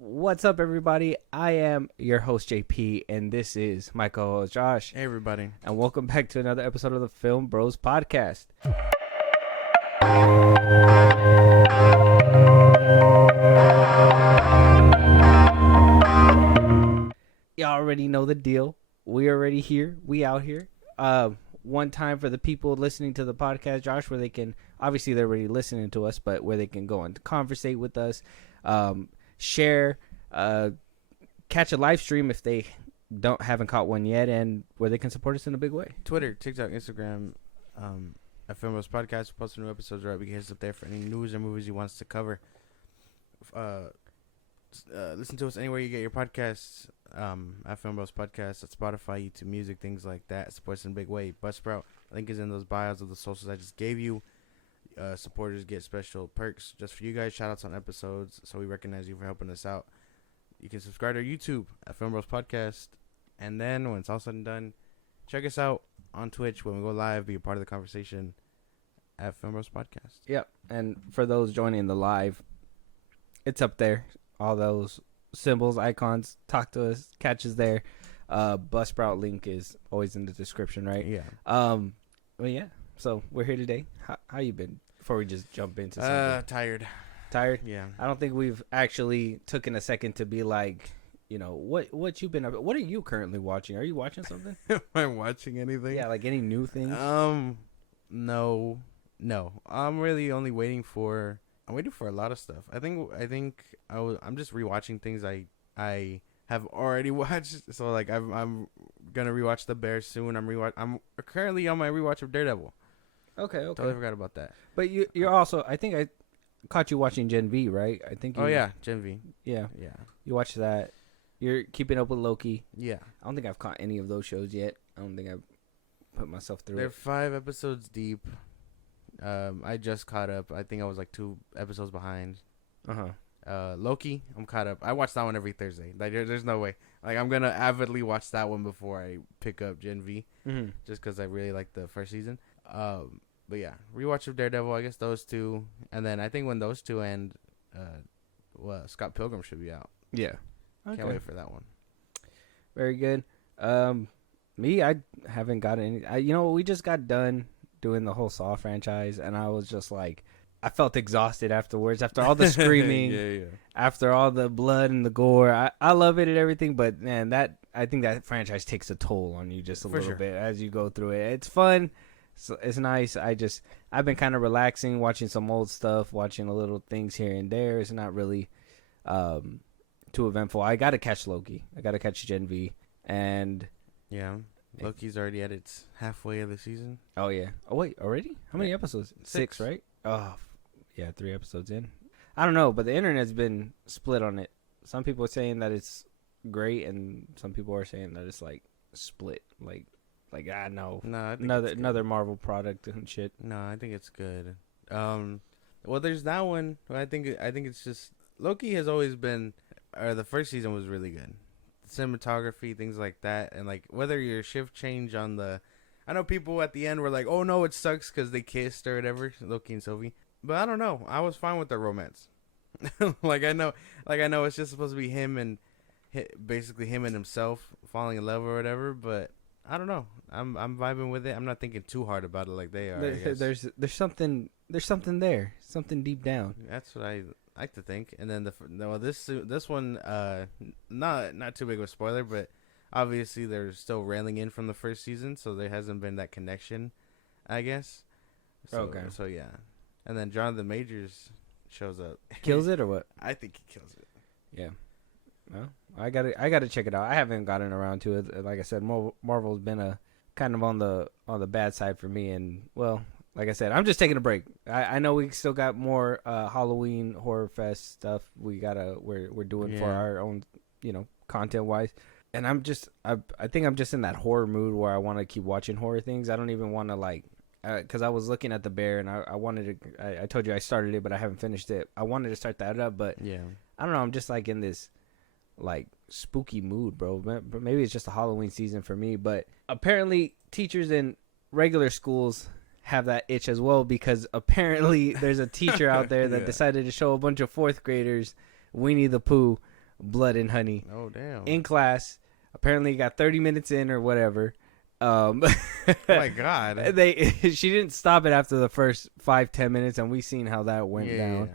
What's up, everybody? I am your host, JP, and this is my co-host, Josh. Hey, everybody. And welcome back to another episode of the FilmBros podcast. Y'all already know the deal. We already here. We out here. One time for the people listening to the podcast, Josh, where they can, obviously they're already listening to us, but where they can go and conversate with us, share, catch a live stream if they haven't caught one yet, and where they can support us in a big way. Twitter, TikTok, Instagram, at FilmBros Podcast. We post new episodes right. We can hit us up there for any news or movies you want us to cover. Listen to us anywhere you get your podcasts. At FilmBros Podcast, at Spotify, YouTube Music, things like that. Supports in a big way. Buzzsprout, link is in those bios of the socials I just gave you. Supporters get special perks just for you guys. Shoutouts on episodes, so we recognize you for helping us out. You can subscribe to our YouTube at FilmBros Podcast, and then when it's all said and done, check us out on Twitch when we go live. Be a part of the conversation at FilmBros Podcast. Yep, and for those joining the live, it's up there. All those symbols, icons, talk to us, catch us there. Buzzsprout link is always in the description, right? Yeah. Well, yeah. So we're here today. How you been? Before we just jump into something. Tired. Tired? Yeah. I don't think we've actually taken a second to be like, you know, what you been up. What are you currently watching? Are you watching something? Am I watching anything? Yeah, like any new things? No. I'm really only waiting for. I'm waiting for a lot of stuff. I'm just rewatching things I have already watched. So like I'm gonna rewatch The Bear soon. I'm currently on my rewatch of Daredevil. Okay. Totally forgot about that. But you're also, I think I caught you watching Gen V, right? I think. Gen V. Yeah. Yeah. You watched that. You're keeping up with Loki. Yeah. I don't think I've caught any of those shows yet. I don't think I've put myself through They're it. 5 episodes deep. I just caught up. I think I was like 2 episodes behind. Loki, I'm caught up. I watch that one every Thursday. Like, there's no way. Like, I'm gonna avidly watch that one before I pick up Gen V, just because I really like the first season. But yeah, rewatch of Daredevil. I guess those 2, and then I think when those 2 end, Scott Pilgrim should be out. Yeah, Can't wait for that one. Very good. Me, I haven't gotten any. We just got done doing the whole Saw franchise, and I was just like, I felt exhausted afterwards after all the screaming, yeah. after all the blood and the gore. I love it and everything, but man, I think that franchise takes a toll on you just a little bit as you go through it. It's fun. It's nice. I've been kind of relaxing, watching some old stuff, watching a little things here and there. It's not really too eventful. I got to catch Loki. I got to catch Gen V. And yeah, Loki's already at its halfway of the season. Oh, yeah. Oh, wait, already? How many episodes? 6, 6, right? Oh, yeah, 3 episodes in. I don't know, but the internet's been split on it. Some people are saying that it's great, and some people are saying that it's like split. Like no. No, I think another Marvel product and shit. No, I think it's good. Well, there's that one. I think it's just Loki has always been. The first season was really good. Cinematography, things like that, and like whether your shift change on the. I know people at the end were like, "Oh no, it sucks because they kissed or whatever." Loki and Sylvie, but I don't know. I was fine with their romance. I know it's just supposed to be him and basically him and himself falling in love or whatever, but. I don't know. I'm vibing with it. I'm not thinking too hard about it like they are. There's something there, something deep down. That's what I like to think. And then this one not too big of a spoiler, but obviously they're still railing in from the first season, so there hasn't been that connection, I guess. So, okay. So yeah, and then Jonathan Majors shows up. Kills it or what? I think he kills it. Yeah. Well, I gotta check it out. I haven't gotten around to it. Like I said, Marvel's been a kind of on the bad side for me. And well, like I said, I'm just taking a break. I know we still got more Halloween Horror Fest stuff. We're doing for our own, content wise. And I think I'm just in that horror mood where I want to keep watching horror things. I don't even want to because I was looking at The Bear and I wanted to. I told you I started it, but I haven't finished it. I wanted to start that up, but yeah, I don't know. I'm just like in this. Like spooky mood, bro. Maybe it's just a Halloween season for me, but apparently teachers in regular schools have that itch as well, because apparently there's a teacher out there that decided to show a bunch of 4th graders Winnie the Pooh Blood and Honey Oh damn. in class. Apparently, got 30 minutes in or whatever. Oh my god. She didn't stop it after the first 5-10 minutes, and we seen how that went down.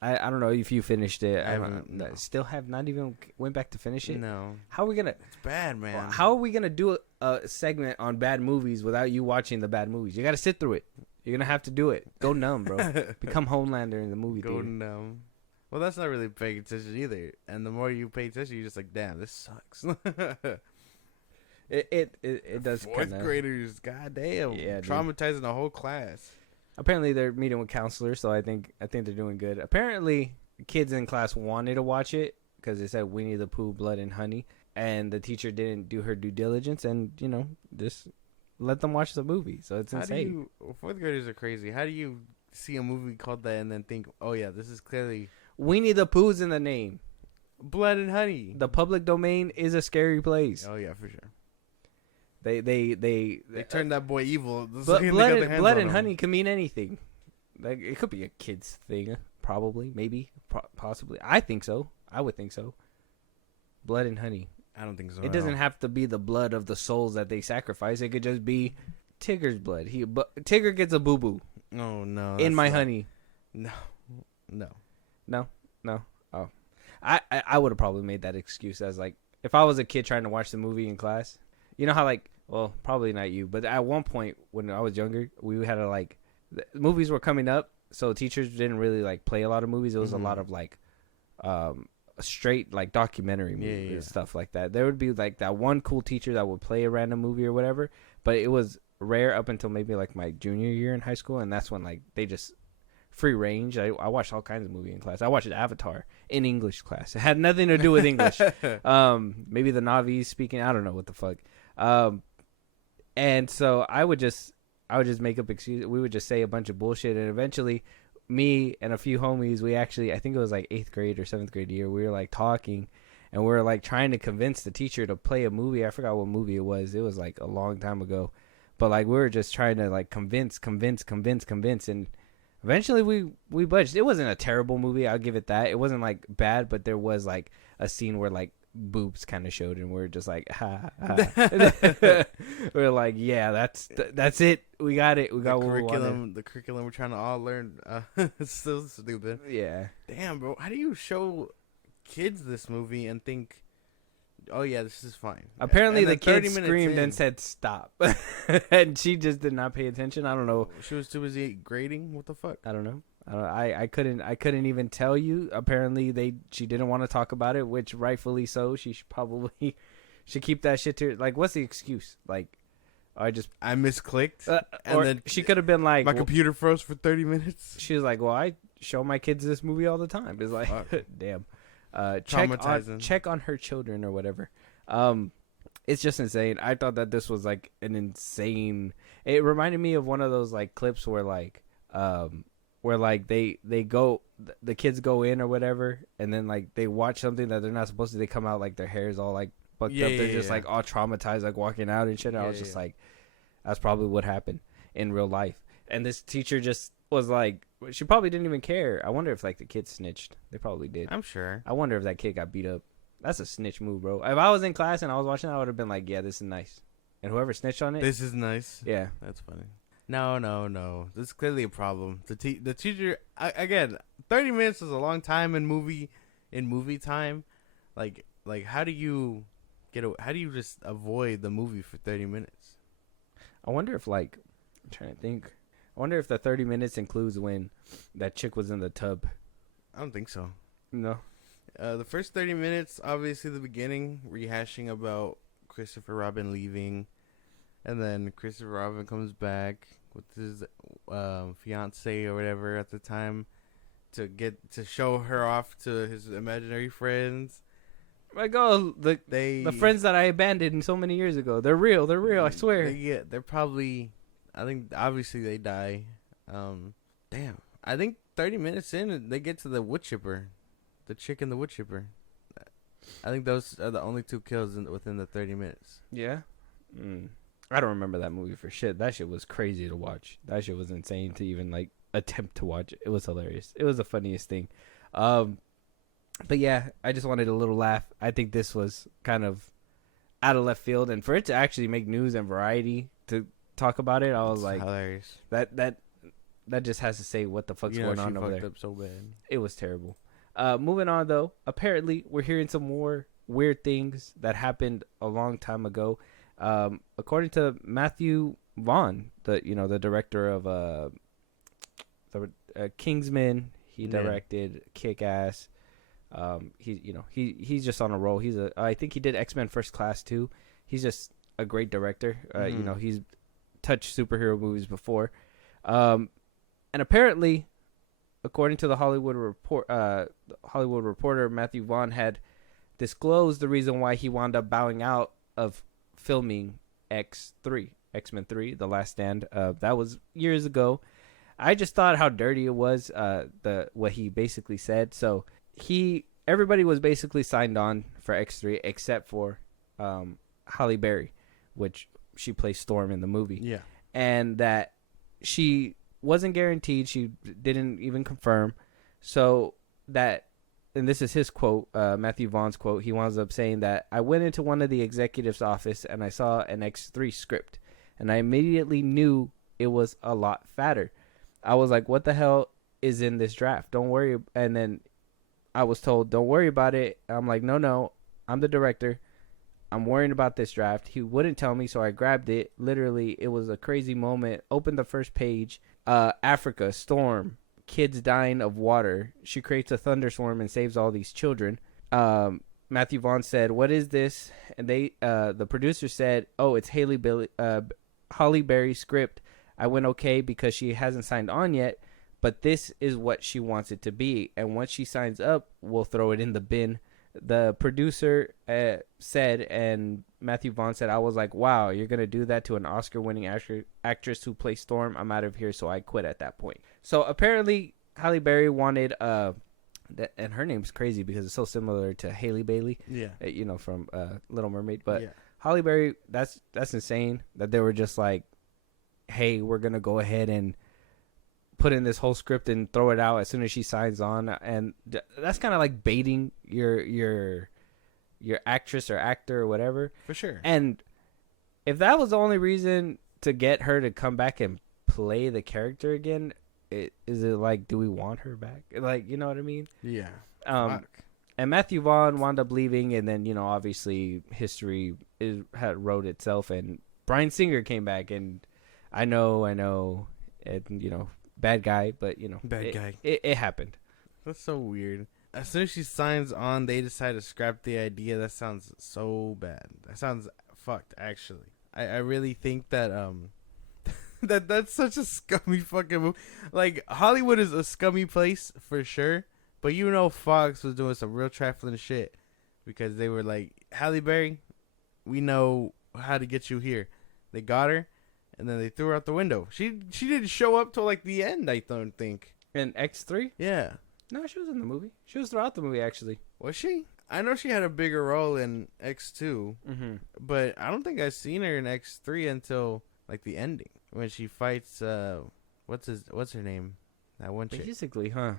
I don't know if you finished it. I haven't. No. Still have not even went back to finish it. No. How are we gonna? It's bad, man. How are we gonna do a segment on bad movies without you watching the bad movies? You got to sit through it. You're gonna have to do it. Go numb, bro. Become Homelander in the movie Go theater. numb. Well, that's not really paying attention either. And the more you pay attention, you're just like, damn, this sucks. It does. Fourth graders, goddamn, Yeah, traumatizing the whole class. Apparently, they're meeting with counselors, so I think they're doing good. Apparently, kids in class wanted to watch it because it said Winnie the Pooh, Blood and Honey, and the teacher didn't do her due diligence and just let them watch the movie. So it's insane. Fourth graders are crazy. How do you see a movie called that and then think, oh yeah, this is clearly Winnie the Pooh's in the name. Blood and Honey. The public domain is a scary place. Oh yeah, for sure. They turned that boy evil. Blood and Honey can mean anything. Like it could be a kid's thing, probably, maybe, possibly. I think so. I would think so. Blood and Honey. I don't think so. It doesn't have to be the blood of the souls that they sacrifice. It could just be Tigger's blood. Tigger gets a boo boo. Oh no! In my honey. No. Oh, I would have probably made that excuse as like if I was a kid trying to watch the movie in class. You know how like, well, probably not you, but at one point when I was younger, we had to like, the movies were coming up, so teachers didn't really like play a lot of movies. It was a lot of like, straight like documentary movies and stuff like that. There would be like that one cool teacher that would play a random movie or whatever, but it was rare up until maybe like my junior year in high school, and that's when like they just free range. I watched all kinds of movies in class. I watched Avatar in English class. It had nothing to do with English. Maybe the Navis speaking. I don't know what the fuck. And so I would just make up excuses. We would just say a bunch of bullshit, and eventually, me and a few homies, we actually, I think it was like 8th grade or 7th grade year, we were like talking, and we were like trying to convince the teacher to play a movie. I forgot what movie it was. It was like a long time ago, but like we were just trying to like convince, and eventually we budged. It wasn't a terrible movie, I'll give it that. It wasn't like bad, but there was like a scene where like boobs kind of showed, and we're just like ha, ha. We're like, yeah, that's it, we got it, we got what we wanted. The curriculum we're trying to all learn. It's still stupid. Yeah, damn, bro, how do you show kids this movie and think, oh yeah, this is fine? Apparently the kid screamed and said stop. And she just did not pay attention. I don't know, she was too busy grading. What the fuck? I don't know. I couldn't even tell you. Apparently she didn't want to talk about it, which rightfully so. She should keep that shit to, like, what's the excuse? Like, I misclicked, and or then she could have been like, my computer froze for 30 minutes. She was like, well, I show my kids this movie all the time. It's like, damn. Check on her children or whatever. It's just insane. I thought that this was like an insane. It reminded me of one of those like clips where like the kids go in or whatever, and then like they watch something that they're not supposed to. They come out like their hair's all like fucked up. They're just like all traumatized, like walking out and shit. I was just like, that's probably what happened in real life. And this teacher just was like, she probably didn't even care. I wonder if like the kids snitched. They probably did. I'm sure. I wonder if that kid got beat up. That's a snitch move, bro. If I was in class and I was watching, I would have been like, yeah, this is nice. And whoever snitched on it, this is nice. Yeah, that's funny. No. This is clearly a problem. The teacher, again, 30 minutes is a long time in movie time. Like how do you just avoid the movie for 30 minutes? I wonder if like, I'm trying to think. I wonder if the 30 minutes includes when that chick was in the tub. I don't think so. No. The first 30 minutes, obviously the beginning, rehashing about Christopher Robin leaving, and then Christopher Robin comes back with his fiance or whatever at the time to show her off to his imaginary friends. Like, oh, the friends that I abandoned so many years ago, they're real, I swear. They're probably, I think obviously they die. Damn, I think 30 minutes in they get to the wood chipper, the chick in the wood chipper. I think those are the only two kills within the 30 minutes. Yeah. I don't remember that movie for shit. That shit was crazy to watch. That shit was insane to even like attempt to watch. It was hilarious. It was the funniest thing. But yeah, I just wanted a little laugh. I think this was kind of out of left field, and for it to actually make news and Variety to talk about it, I was It's like, hilarious. that just has to say what the fuck's going on over there. Up so bad. It was terrible. Moving on though, apparently we're hearing some more weird things that happened a long time ago. According to Matthew Vaughn, the director of the Kingsman, he directed Kick Ass. He's just on a roll. I think he did X-Men First Class too. He's just a great director. He's touched superhero movies before. And apparently, according to the Hollywood Reporter, Matthew Vaughn had disclosed the reason why he wound up bowing out of filming X-Men 3, The Last Stand. That was years ago. I just thought how dirty it was, what he basically said. So everybody was basically signed on for X3 except for Halle Berry, which she plays Storm in the movie. Yeah. And that she wasn't guaranteed. She didn't even confirm. So that, and this is his quote, Matthew Vaughn's quote, he winds up saying that, "I went into one of the executives' office and I saw an X3 script, and I immediately knew it was a lot fatter. I was like, what the hell is in this draft? Don't worry." And then I was told, "Don't worry about it." I'm like, no, I'm the director. I'm worrying about this draft. He wouldn't tell me, so I grabbed it. Literally, it was a crazy moment. Opened the first page. Africa, storm, kids dying of water. She creates a thunderstorm and saves all these children. Matthew Vaughn said, "What is this?" And the producer said, "Oh, it's Halle Berry's script. I went okay because she hasn't signed on yet, but this is what she wants it to be. And once she signs up, we'll throw it in the bin." The producer said, and Matthew Vaughn said, "I was like, wow, you're going to do that to an Oscar-winning actress who plays Storm? I'm out of here," so I quit at that point. So apparently Halle Berry wanted, and her name's crazy because it's so similar to Haley Bailey, from Little Mermaid. But yeah. Halle Berry, that's insane that they were just like, hey, we're going to go ahead and put in this whole script and throw it out as soon as she signs on. And that's kind of like baiting your actress or actor or whatever. For sure. And if that was the only reason to get her to come back and play the character again, is it like, do we want her back? Like, you know what I mean? Yeah. And Matthew Vaughn wound up leaving, and then, obviously history had wrote itself, and Bryan Singer came back, and I know, and, bad guy, but, bad guy. It happened. That's so weird. As soon as she signs on, they decide to scrap the idea. That sounds so bad. That sounds fucked, actually. I really think that, that's such a scummy fucking move. Like, Hollywood is a scummy place, for sure. But Fox was doing some real trifling shit. Because they were like, Halle Berry, we know how to get you here. They got her. And then they threw her out the window. She didn't show up till like the end, I don't think. In X3? Yeah. No, she was in the movie. She was throughout the movie, actually. Was she? I know she had a bigger role in X2. Mm-hmm. But I don't think I've seen her in X3 until like the ending. When she fights, what's her name? That one chick. Basically, huh?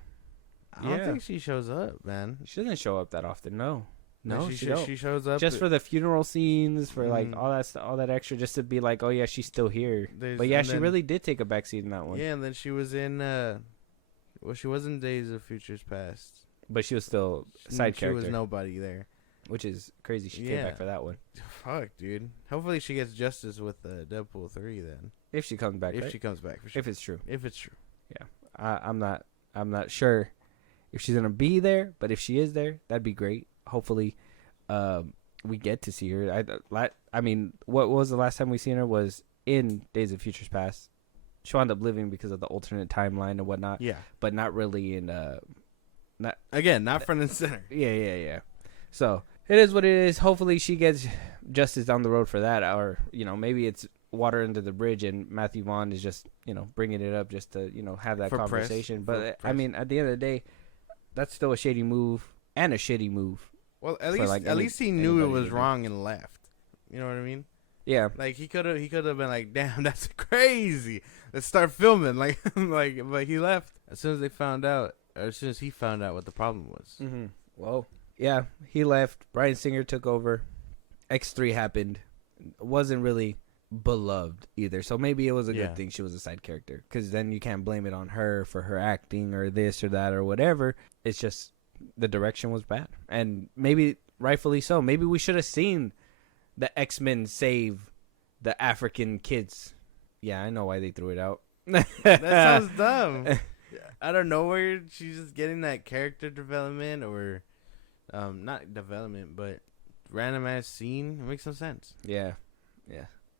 I don't think she shows up, man. She doesn't show up that often, no. No, she shows up just for the funeral scenes, for like all that extra, just to be like, oh yeah, she's still here. But yeah, she really did take a backseat in that one. Yeah, and then she was in, she was in Days of Futures Past, but she was still side character. She was nobody there, which is crazy. She came back for that one. Fuck, dude. Hopefully she gets justice with Deadpool 3 then. If she comes back, she comes back, for sure. If it's true. Yeah, I'm not sure if she's gonna be there, but if she is there, that'd be great. Hopefully, we get to see her. I mean, what was the last time we seen her was in Days of Futures Past. She wound up living because of the alternate timeline and whatnot. Yeah, but not really in not front and center. Yeah. So it is what it is. Hopefully, she gets justice down the road for that, or maybe it's water under the bridge, and Matthew Vaughn is just bringing it up just to have that for conversation. But I mean, at the end of the day, that's still a shady move and a shitty move. Well, at least he knew it was wrong and left. You know what I mean? Yeah. Like he could have been like, "Damn, that's crazy. Let's start filming." But he left as soon as they found out, or as soon as he found out what the problem was. Mm-hmm. Well, yeah, he left. Bryan Singer took over. X3 happened. Wasn't really beloved either. So maybe it was a good thing she was a side character, because then you can't blame it on her for her acting or this or that or whatever. It's just the direction was bad, and maybe rightfully so. Maybe we should have seen the X-Men save the African kids. Yeah, I know why they threw it out. That sounds dumb. Out of nowhere, she's just getting that character development, or not development, but random ass scene. It makes no sense. Yeah.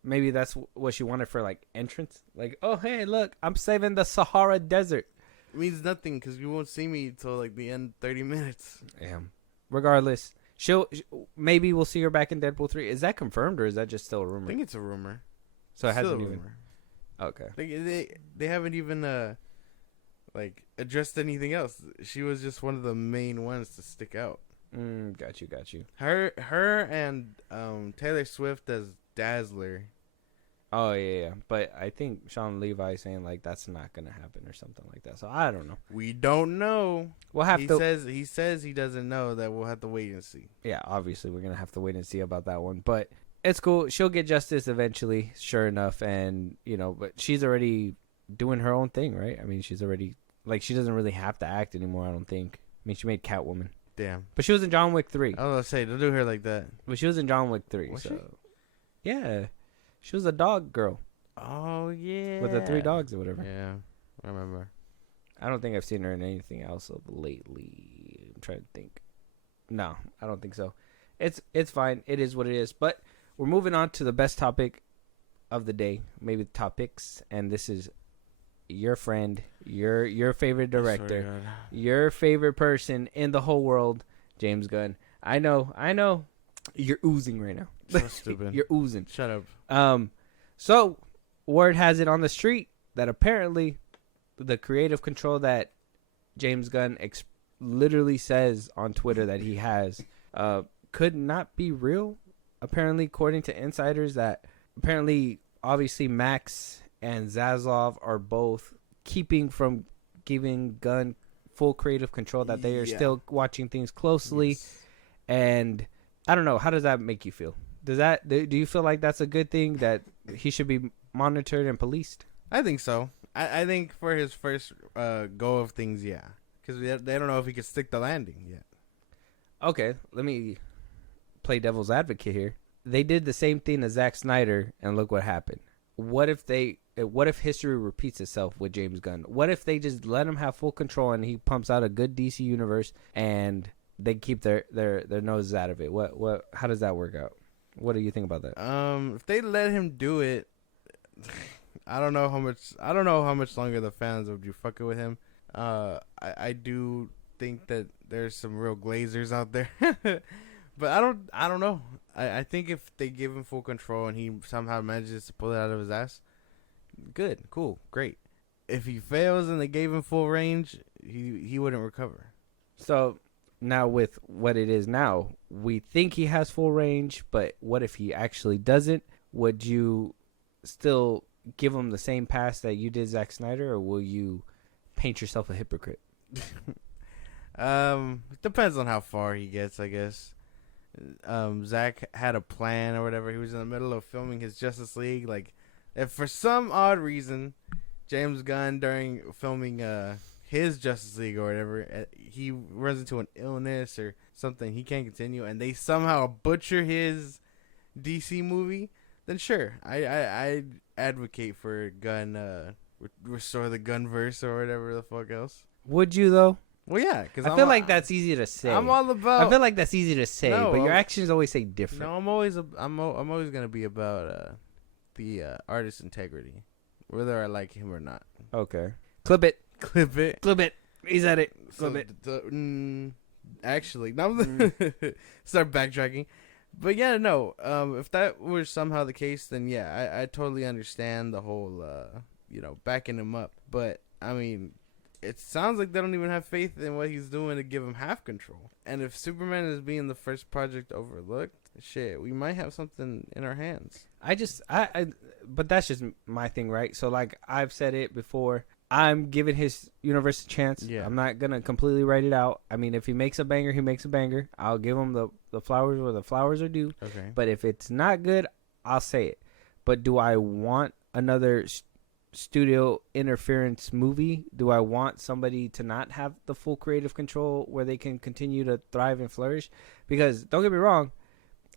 Maybe that's what she wanted for like entrance. Like, oh hey, look, I'm saving the Sahara Desert. It means nothing because you won't see me until like the end 30 minutes. Damn. Regardless, maybe we'll see her back in Deadpool 3. Is that confirmed or is that just still a rumor? I think it's a rumor. So it hasn't even. Okay. They haven't even like addressed anything else. She was just one of the main ones to stick out. Got you. Her and Taylor Swift as Dazzler. Oh yeah. But I think Sean Levi is saying like that's not gonna happen or something like that. So I don't know. We don't know. We'll have to. He says he doesn't know. That we'll have to wait and see. Yeah, obviously we're gonna have to wait and see about that one. But it's cool. She'll get justice eventually, sure enough. And but she's already doing her own thing, right? I mean, she's already like she doesn't really have to act anymore. I don't think. I mean, she made Catwoman. Damn. But she was in John Wick 3. I was gonna say, don't do her like that. But she was in John Wick 3. Was so. she? Yeah. She was a dog girl. Oh, yeah. With the 3 dogs or whatever. Yeah, I remember. I don't think I've seen her in anything else of lately. I'm trying to think. No, I don't think so. It's fine. It is what it is. But we're moving on to the best topic of the day. Maybe topics. And this is your friend, your favorite director, your favorite person in the whole world, James Gunn. I know. You're oozing right now. So stupid. You're oozing. Shut up. So word has it on the street that apparently the creative control that James Gunn literally says on Twitter that he has could not be real. Apparently, according to insiders, that apparently, obviously, Max and Zaslav are both keeping from giving Gunn full creative control, that they are still watching things closely. Yes. And I don't know, how does that make you feel? Do you feel like that's a good thing, that he should be monitored and policed? I think so. I think for his first go of things, yeah. Because they don't know if he can stick the landing yet. Okay, let me play devil's advocate here. They did the same thing to Zack Snyder, and look what happened. What if history repeats itself with James Gunn? What if they just let him have full control and he pumps out a good DC universe and they keep their noses out of it? How does that work out? What do you think about that? If they let him do it, I don't know how much longer the fans would be fucking with him. I do think that there's some real glazers out there. But I don't know. I think if they give him full control and he somehow manages to pull it out of his ass, good, cool, great. If he fails and they gave him full range, he wouldn't recover. So now with what it is now, we think he has full range, but what if he actually doesn't? Would you still give him the same pass that you did Zack Snyder, or will you paint yourself a hypocrite? Depends on how far he gets, I guess. Zack had a plan or whatever. He was in the middle of filming his Justice League. Like, if for some odd reason, James Gunn, during filming his Justice League or whatever, he runs into an illness or something, he can't continue, and they somehow butcher his DC movie, then sure, I advocate for Gunn, restore the Gunverse or whatever the fuck else. Would you though? Well, yeah, because I feel like that's easy to say. I'm all about. I feel like that's easy to say, but your actions always say different. No, I'm always gonna be about the artist's integrity, whether I like him or not. Okay, clip it. He said it. Clip it. Actually, now start backtracking. But yeah, no. If that were somehow the case, then yeah, I totally understand the whole backing him up. But I mean, it sounds like they don't even have faith in what he's doing to give him half control. And if Superman is being the first project overlooked, shit, we might have something in our hands. But that's just my thing, right? So like I've said it before, I'm giving his universe a chance. Yeah. I'm not gonna completely write it out. I mean, if he makes a banger, he makes a banger. I'll give him the flowers where the flowers are due. Okay. But if it's not good, I'll say it. But do I want another studio interference movie? Do I want somebody to not have the full creative control where they can continue to thrive and flourish? Because don't get me wrong,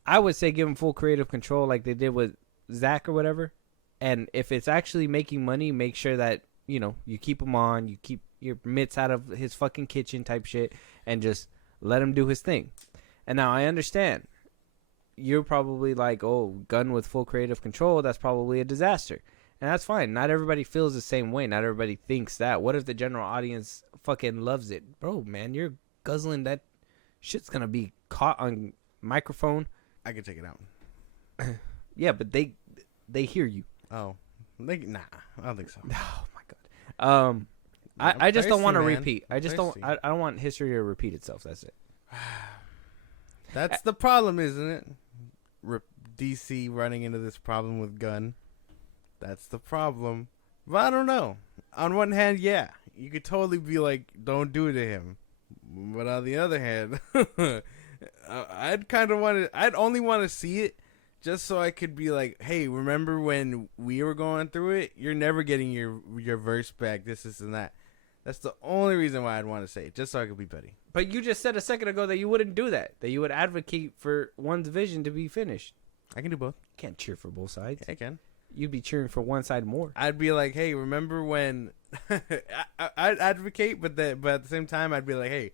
I would say give him full creative control like they did with Zach or whatever. And if it's actually making money, make sure that, you know, you keep him on, you keep your mitts out of his fucking kitchen type shit, and just let him do his thing. And now I understand. You're probably like, oh, Gunn with full creative control, that's probably a disaster. And that's fine. Not everybody feels the same way. Not everybody thinks that. What if the general audience fucking loves it? Bro, man, you're guzzling that shit's going to be caught on microphone. I can take it out. Yeah, but they hear you. Oh. Nah, I don't think so. Oh, my God. I just don't want to repeat. I just don't. thirsty. I don't want history to repeat itself. That's it. That's the problem, isn't it? DC running into this problem with Gunn. That's the problem. But I don't know. On one hand, yeah, you could totally be like, don't do it to him. But on the other hand, I'd only want to see it just so I could be like, hey, remember when we were going through it? You're never getting your verse back, this, and that. That's the only reason why I'd want to say it, just so I could be petty. But you just said a second ago that you wouldn't do that. That you would advocate for one's vision to be finished. I can do both. You can't cheer for both sides. Yeah, I can. You'd be cheering for one side more. I'd be like, hey, remember when I'd advocate, but at the same time, I'd be like, hey,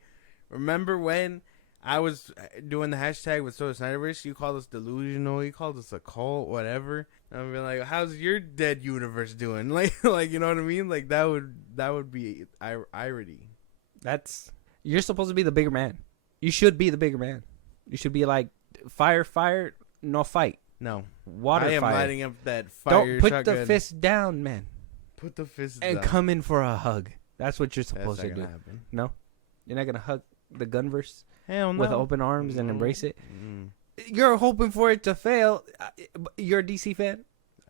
remember when I was doing the hashtag with Soda Snyderverse? You called us delusional, you called us a cult, whatever. And I'd be like, how's your dead universe doing? Like, you know what I mean? Like that would be irony. You're supposed to be the bigger man. You should be the bigger man. You should be like, fire, no fight. No. Water I am fire. lighting up that fire. Don't put shotgun. the fist down, man. Put the fist and down. come in for a hug. That's what you're supposed That's to do. not gonna happen. No? You're not going to hug the Gunverse Hell no. with open arms and embrace it? Mm. You're hoping for it to fail. You're a DC fan?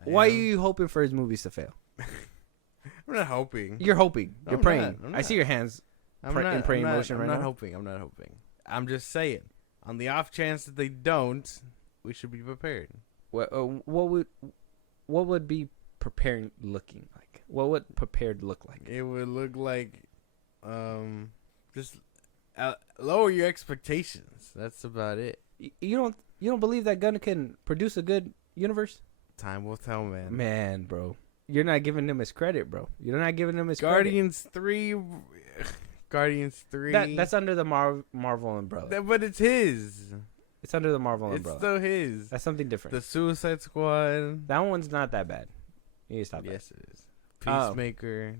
Why are am. you hoping for his movies to fail? I'm not hoping. You're hoping. No, You're I'm praying. not. I'm I see your hands in praying motion right now. I'm not hoping. I'm just saying. On the off chance that they don't, we should be prepared. What would be preparing looking like? What would prepared look like? It would look like, just lower your expectations. That's about it. You don't believe that Gunn can produce a good universe? Time will tell, man. Man, bro, you're not giving him his credit, bro. You're not giving him his Guardians 3. Guardians 3. That's under the Marvel umbrella. But it's his. It's under the Marvel It's umbrella. still his. That's something different. The Suicide Squad. That one's not that bad. You need to stop Yes, it is. Peacemaker.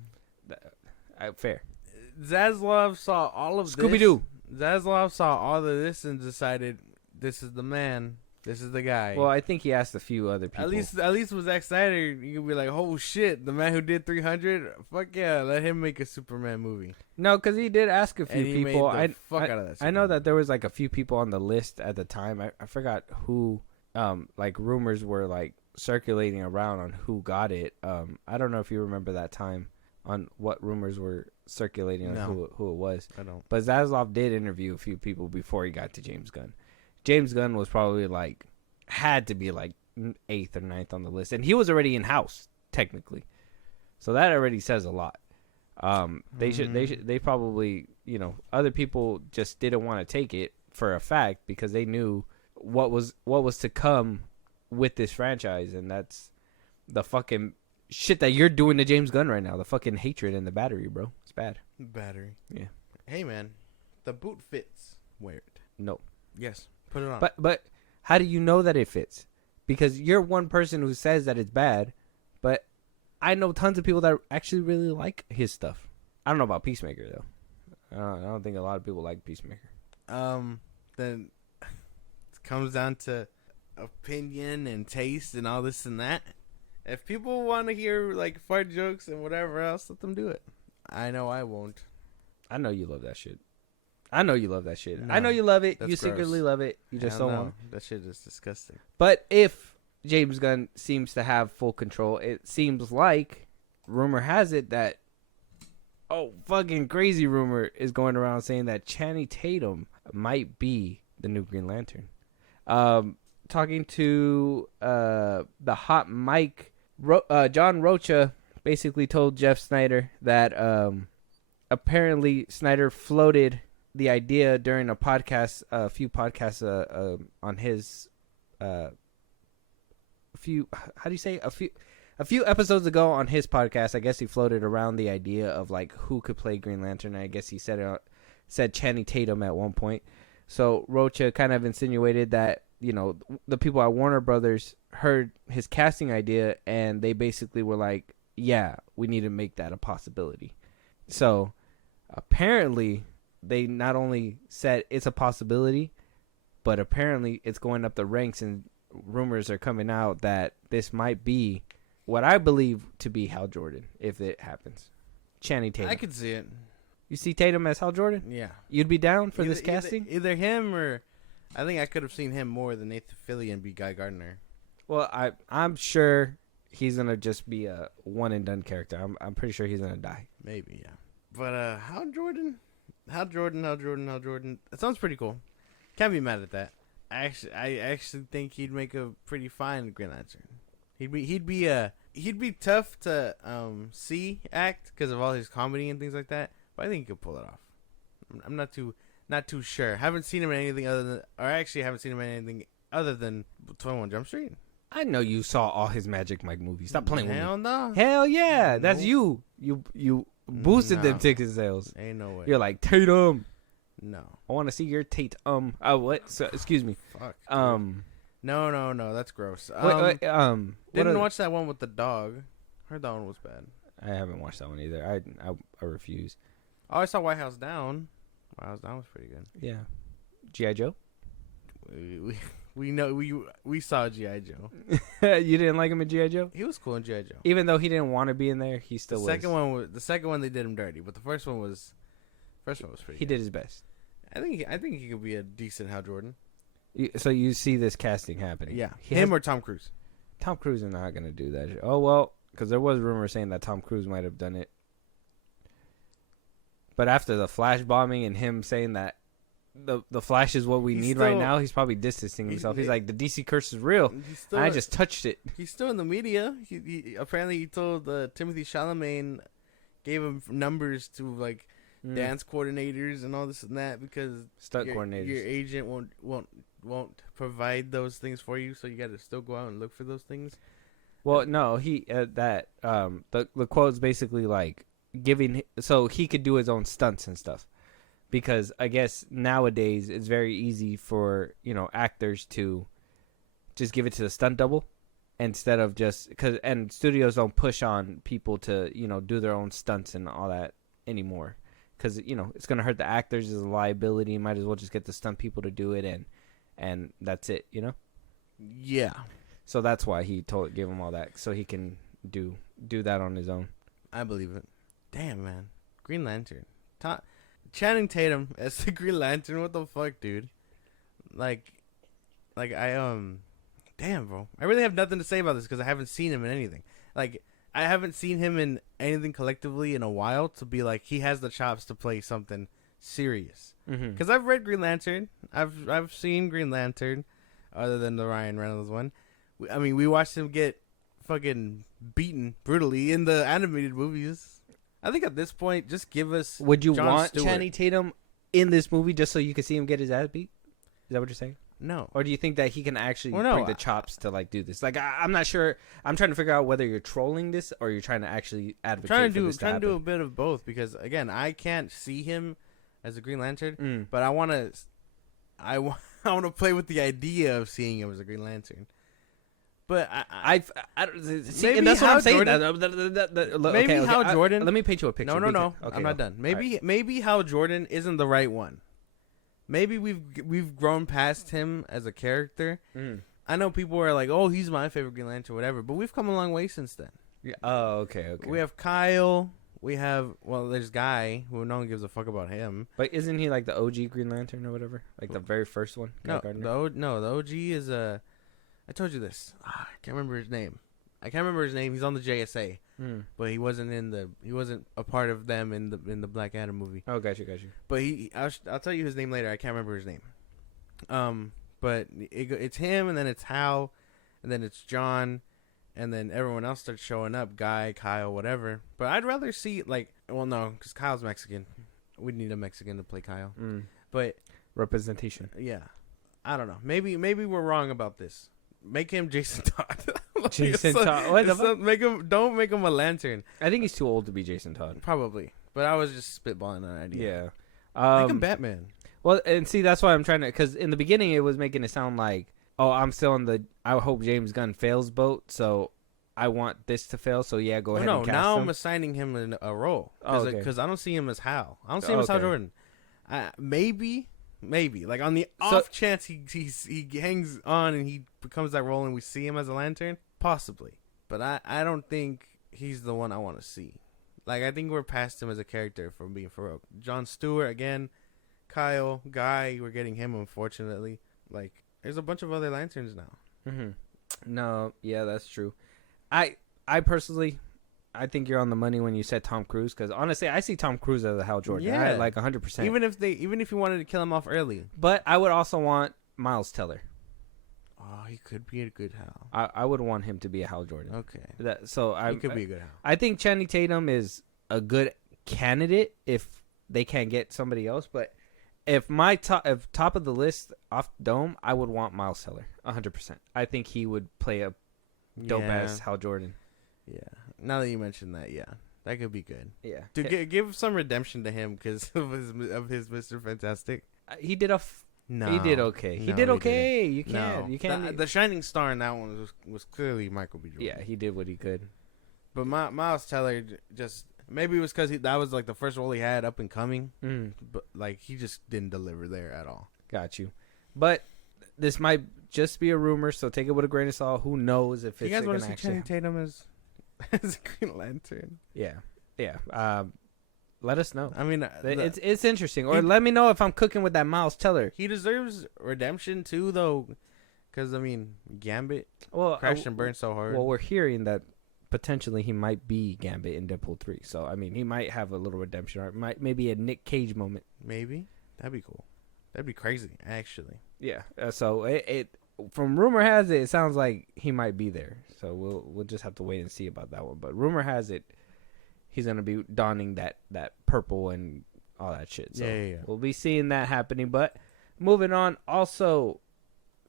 Fair. Zaslav saw all of this. Scooby-Doo. Zaslav saw all of this and decided this is the man. This is the guy. Well, I think he asked a few other people. At least with Zack Snyder, you could be like, oh shit, the man who did 300. Fuck yeah, let him make a Superman movie. No, because he did ask a few And he people. made the fuck out of that. I know Superman. that there was like a few people on the list at the time. I forgot who. Like rumors were like circulating around on who got it. I don't know if you remember that time on what rumors were circulating on who it was. I don't. But Zaslav did interview a few people before he got to James Gunn. James Gunn was probably like had to be like 8th or 9th on the list, and he was already in house technically, so that already says a lot. They probably, you know, other people just didn't want to take it for a fact because they knew what was to come with this franchise, and that's the fucking shit that you're doing to James Gunn right now. The fucking hatred and the battery, bro. It's bad. Battery. Yeah. Hey man, the boot fits. Wear it. No. Yes. Put it on. But how do you know that it fits? Because you're one person who says that it's bad, but I know tons of people that actually really like his stuff. I don't know about Peacemaker though. I don't think a lot of people like Peacemaker. Then it comes down to opinion and taste and all this and that. If people want to hear like fart jokes and whatever else, let them do it. I know I won't. I know you love that shit. I know you love that shit. No, I know you love it. that's You secretly gross. love it. You just Hell don't no. want. That shit is disgusting. But if James Gunn seems to have full control, it seems like rumor has it that fucking crazy rumor is going around saying that Channing Tatum might be the new Green Lantern. Talking to the hot mic, John Rocha basically told Jeff Snyder that apparently Snyder floated the idea during a podcast, a few podcasts on his a few episodes ago on his podcast. I guess he floated around the idea of like who could play Green Lantern. I guess he said Channing Tatum at one point. So Rocha kind of insinuated that, you know, the people at Warner Brothers heard his casting idea and they basically were like, yeah, we need to make that a possibility. So apparently they not only said it's a possibility, but apparently it's going up the ranks, and rumors are coming out that this might be what I believe to be Hal Jordan if it happens. Channing Tatum. I could see it. You see Tatum as Hal Jordan? Yeah. You'd be down for this casting? Either him or... I think I could have seen him more than Nathan Fillion be Guy Gardner. Well, I'm sure he's going to just be a one-and-done character. I'm pretty sure he's going to die. Maybe, yeah. But Hal Jordan? Hal Jordan. That sounds pretty cool. Can't be mad at that. I actually think he'd make a pretty fine Green Lantern. He'd be tough to see act because of all his comedy and things like that. But I think he could pull it off. I'm not too sure. Haven't seen him in anything other than 21 Jump Street. I know you saw all his Magic Mike movies. Stop playing with me. Hell no. Hell yeah. That's you. You boosted them ticket sales. Ain't no way. You're like, Tatum. No. I want to see your Tatum. What? So, excuse me. Fuck. Dude. No. That's gross. Wait, didn't watch that one with the dog. Heard that one was bad. I haven't watched that one either. I refuse. Oh, I saw White House Down. White House Down was pretty good. Yeah. G.I. Joe? We saw G.I. Joe. You didn't like him in G.I. Joe? He was cool in G.I. Joe. Even though he didn't want to be in there, he still was. The second one they did him dirty, but the first one was pretty He good. did his best. I think he could be a decent Hal Jordan. So you see this casting happening? Yeah. Him or Tom Cruise. Tom Cruise is not going to do that. Oh, well, because there was rumors saying that Tom Cruise might have done it. But after the Flash bombing and him saying that the Flash is what we need right now, he's probably distancing himself. He's like, the DC curse is real. I just touched it. He's still in the media. He apparently he told Timothy Chalamet, gave him numbers to like dance coordinators and all this and that because stunt coordinators. Your agent won't provide those things for you, so you got to still go out and look for those things. Well, no, the quote is basically like giving so he could do his own stunts and stuff, because I guess nowadays it's very easy for, you know, actors to just give it to the stunt double instead of just and studios don't push on people to, you know, do their own stunts and all that anymore, because, you know, it's gonna hurt the actors as a liability. You might as well just get the stunt people to do it and that's it, you know. Yeah. So that's why he gave him all that, so he can do that on his own. I believe it. Damn, man. Green Lantern. Channing Tatum as the Green Lantern. What the fuck, dude? Like damn, bro. I really have nothing to say about this because I haven't seen him in anything. Like, I haven't seen him in anything collectively in a while to be like, he has the chops to play something serious. Because I've read Green Lantern. I've seen Green Lantern, other than the Ryan Reynolds one. We watched him get fucking beaten brutally in the animated movies. I think at this point, just give us. Would you Jon want Stewart. Channing Tatum in this movie just so you can see him get his ass beat? Is that what you're saying? No. Or do you think that he can actually bring the chops to like do this? Like, I'm not sure. I'm trying to figure out whether you're trolling this or you're trying to actually advocate for this to happen. Trying to do a bit of both, because again, I can't see him as a Green Lantern, but I want to play with the idea of seeing him as a Green Lantern. But I don't see, and that's what I'm saying. Maybe Hal Jordan. Let me paint you a picture. No. Okay, I'm not done. Maybe Hal Jordan isn't the right one. Maybe we've grown past him as a character. I know people are like, "Oh, he's my favorite Green Lantern," whatever. But we've come a long way since then. Yeah. Oh, okay. We have Kyle. We have there's Guy, who no one gives a fuck about him. But isn't he like the OG Green Lantern or whatever? Like the very first one? No, the OG is I told you this. I can't remember his name. I can't remember his name. He's on the JSA, Mm. but he wasn't a part of them in the Black Adam movie. Oh, got you. But I'll tell you his name later. I can't remember his name. But it's him, and then it's Hal, and then it's John, and then everyone else starts showing up. Guy, Kyle, whatever. But I'd rather see no, because Kyle's Mexican. We need a Mexican to play Kyle. Mm. But Representation. yeah, I don't know. Maybe we're wrong about this. Make him Jason Todd. Jason Todd. What the fuck? Don't make him a Lantern. I think he's too old to be Jason Todd. Probably. But I was just spitballing an idea. Yeah. Make him Batman. Well, and see, that's why I'm trying to, because in the beginning it was making it sound like, oh, I'm still on the I hope James Gunn fails boat, so I want this to fail. So yeah, go ahead and cast now him. I'm assigning him a role Because I don't see him as Hal. I don't see him as Hal Jordan. Maybe like on the off chance he hangs on and he becomes that role and we see him as a Lantern, possibly. But I don't think he's the one I want to see. Like, I think we're past him as a character from being for Jon Stewart again, Kyle, Guy. We're getting him, unfortunately. Like, there's a bunch of other Lanterns now. Mm-hmm. No, yeah, that's true. I personally, I think you're on the money when you said Tom Cruise, because honestly, I see Tom Cruise as a Hal Jordan. Yeah, like 100%. Even if you wanted to kill him off early. But I would also want Miles Teller. Oh, he could be a good Hal. I would want him to be a Hal Jordan. Okay. He could be a good Hal. I think Channing Tatum is a good candidate if they can't get somebody else. But if top of the list off Dome, I would want Miles Teller 100%. I think he would play a dope ass Hal Jordan. Yeah. Now that you mentioned that, yeah, that could be good. Yeah. To give some redemption to him because of his Mr. Fantastic. He did No, he did okay. He did okay. You can't. The shining star in that one was clearly Michael B. Jordan. Yeah, he did what he could. But Miles Teller just maybe it was because that was like the first role he had up and coming. But like he just didn't deliver there at all. Got you. But this might just be a rumor, so take it with a grain of salt. Who knows if it's you guys want to see Channing Tatum as a Green Lantern? Yeah. Let us know. I mean, it's interesting. Or let me know if I'm cooking with that Miles Teller. He deserves redemption too, though, because I mean, Gambit crashed and burned so hard. Well, we're hearing that potentially he might be Gambit in Deadpool 3. So I mean, he might have a little redemption arc. Maybe a Nick Cage moment. Maybe that'd be cool. That'd be crazy, actually. Yeah. So it from rumor has it sounds like he might be there. So we'll just have to wait and see about that one. But rumor has it he's gonna be donning that purple and all that shit. So yeah. We'll be seeing that happening. But moving on, also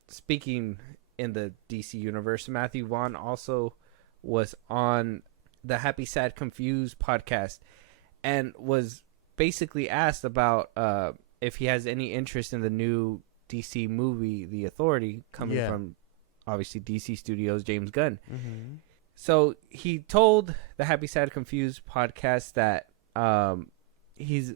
speaking in the DC universe, Matthew Vaughn also was on the Happy Sad Confused podcast and was basically asked about if he has any interest in the new DC movie, The Authority, coming from obviously DC Studios, James Gunn. Mm-hmm. So he told the Happy Sad Confused podcast that he's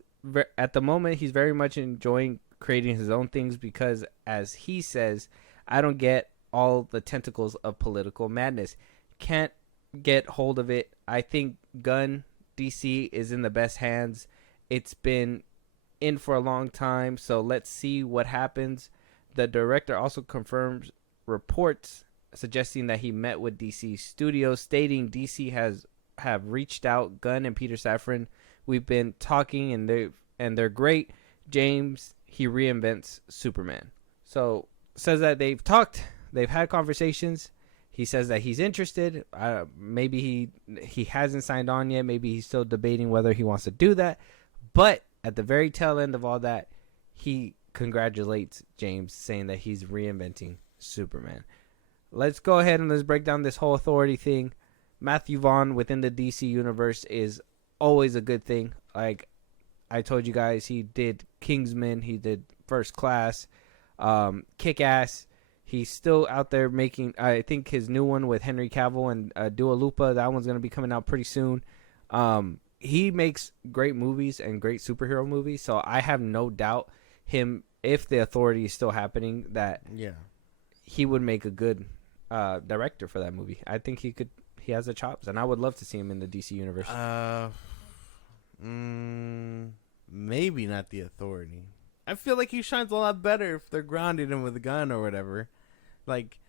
at the moment he's very much enjoying creating his own things because, as he says, I don't get all the tentacles of political madness. Can't get hold of it. I think Gunn DC is in the best hands. It's been in for a long time, so let's see what happens. The director also confirms reports suggesting that he met with DC Studios, stating DC have reached out. Gunn and Peter Safran, we've been talking, and they're great. James, he reinvents Superman. So says that they've talked, they've had conversations. He says that he's interested. Maybe he hasn't signed on yet. Maybe he's still debating whether he wants to do that. But at the very tail end of all that, he congratulates James, saying that he's reinventing Superman. Let's go ahead and let's break down this whole Authority thing. Matthew Vaughn within the DC universe is always a good thing. Like I told you guys, he did Kingsman, he did First Class, Kick-Ass. He's still out there making, I think his new one with Henry Cavill and Dua Lipa, that one's going to be coming out pretty soon. He makes great movies and great superhero movies, so I have no doubt if the Authority is still happening, that he would make a good director for that movie. I think he has the chops, and I would love to see him in the DC universe. Maybe not the Authority. I feel like he shines a lot better if they're grounded him with a gun or whatever. Like,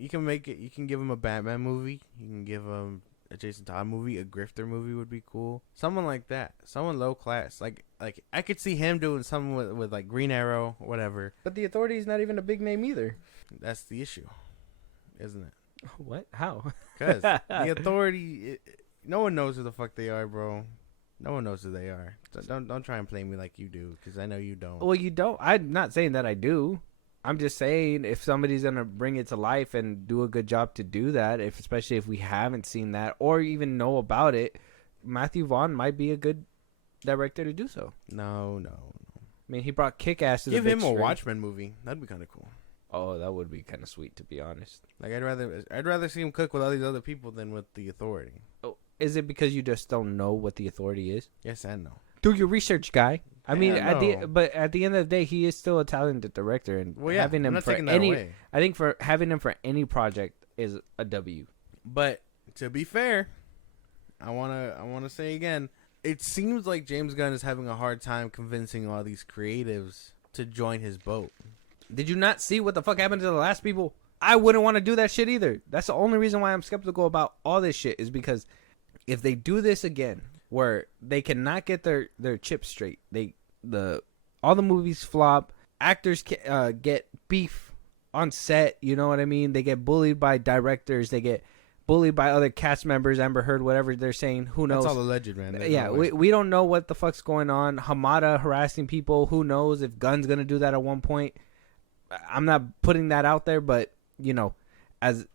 You can make it. You can give him a Batman movie. You can give him a Jason Todd movie. A Grifter movie would be cool. Someone like that. Someone low class. Like I could see him doing something with like Green Arrow or whatever. But the Authority is not even a big name either. That's the issue, isn't it? What? How? Because the Authority, no one knows who the fuck they are, bro. No one knows who they are. So don't try and play me like you do, because I know you don't. Well, you don't. I'm not saying that I do. I'm just saying if somebody's gonna bring it to life and do a good job to do that, especially if we haven't seen that or even know about it, Matthew Vaughn might be a good director to do so. No. I mean, he brought Kick-Ass to Give the big him a screen. Watchmen movie. That'd be kind of cool. Oh, that would be kind of sweet, to be honest. Like I'd rather see him cook with all these other people than with the Authority. Oh, is it because you just don't know what the Authority is? Yes and no. Do your research, guy. I mean, Yeah, no. but at the end of the day, he is still a talented director, and Well, yeah, having I'm him not for taking that any, away. I think for having him for any project is a W. But to be fair, I wanna say again, it seems like James Gunn is having a hard time convincing all these creatives to join his boat. Did you not see what the fuck happened to the last people? I wouldn't want to do that shit either. That's the only reason why I'm skeptical about all this shit is because if they do this again, where they cannot get their chips straight, all the movies flop, actors get beef on set, you know what I mean? They get bullied by directors, they get bullied by other cast members, Amber Heard, whatever they're saying, who knows? That's all alleged, man. There's Yeah, no way. we don't know what the fuck's going on. Hamada harassing people, who knows if Gunn's gonna do that at one point. I'm not putting that out there, but you know, as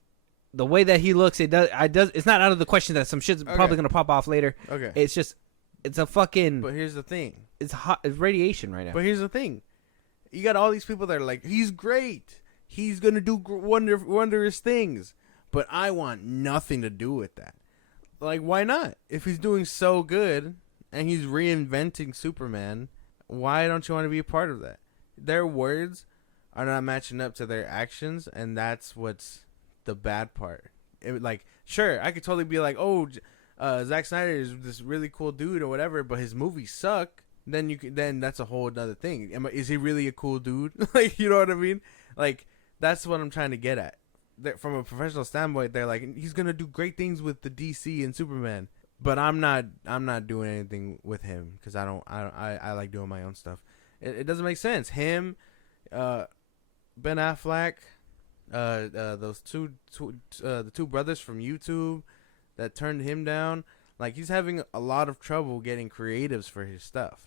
the way that he looks, it's not out of the question that some shit's probably gonna pop off later. Okay. It's a fucking. But here's the thing. It's hot. It's radiation right now. But here's the thing. You got all these people that are like, he's great. He's gonna do wondrous things. But I want nothing to do with that. Like, why not? If he's doing so good and he's reinventing Superman, why don't you want to be a part of that? Their words are not matching up to their actions, and that's what's the bad part. Like, sure, I could totally be like, oh, Zack Snyder is this really cool dude or whatever, but his movies suck. Then that's a whole other thing. Is he really a cool dude? Like, you know what I mean? Like, that's what I'm trying to get at. From a professional standpoint, they're like, he's gonna do great things with the DC and Superman, but I'm not doing anything with him because I like doing my own stuff. It doesn't make sense. Him, Ben Affleck, those the two brothers from YouTube that turned him down. Like, he's having a lot of trouble getting creatives for his stuff.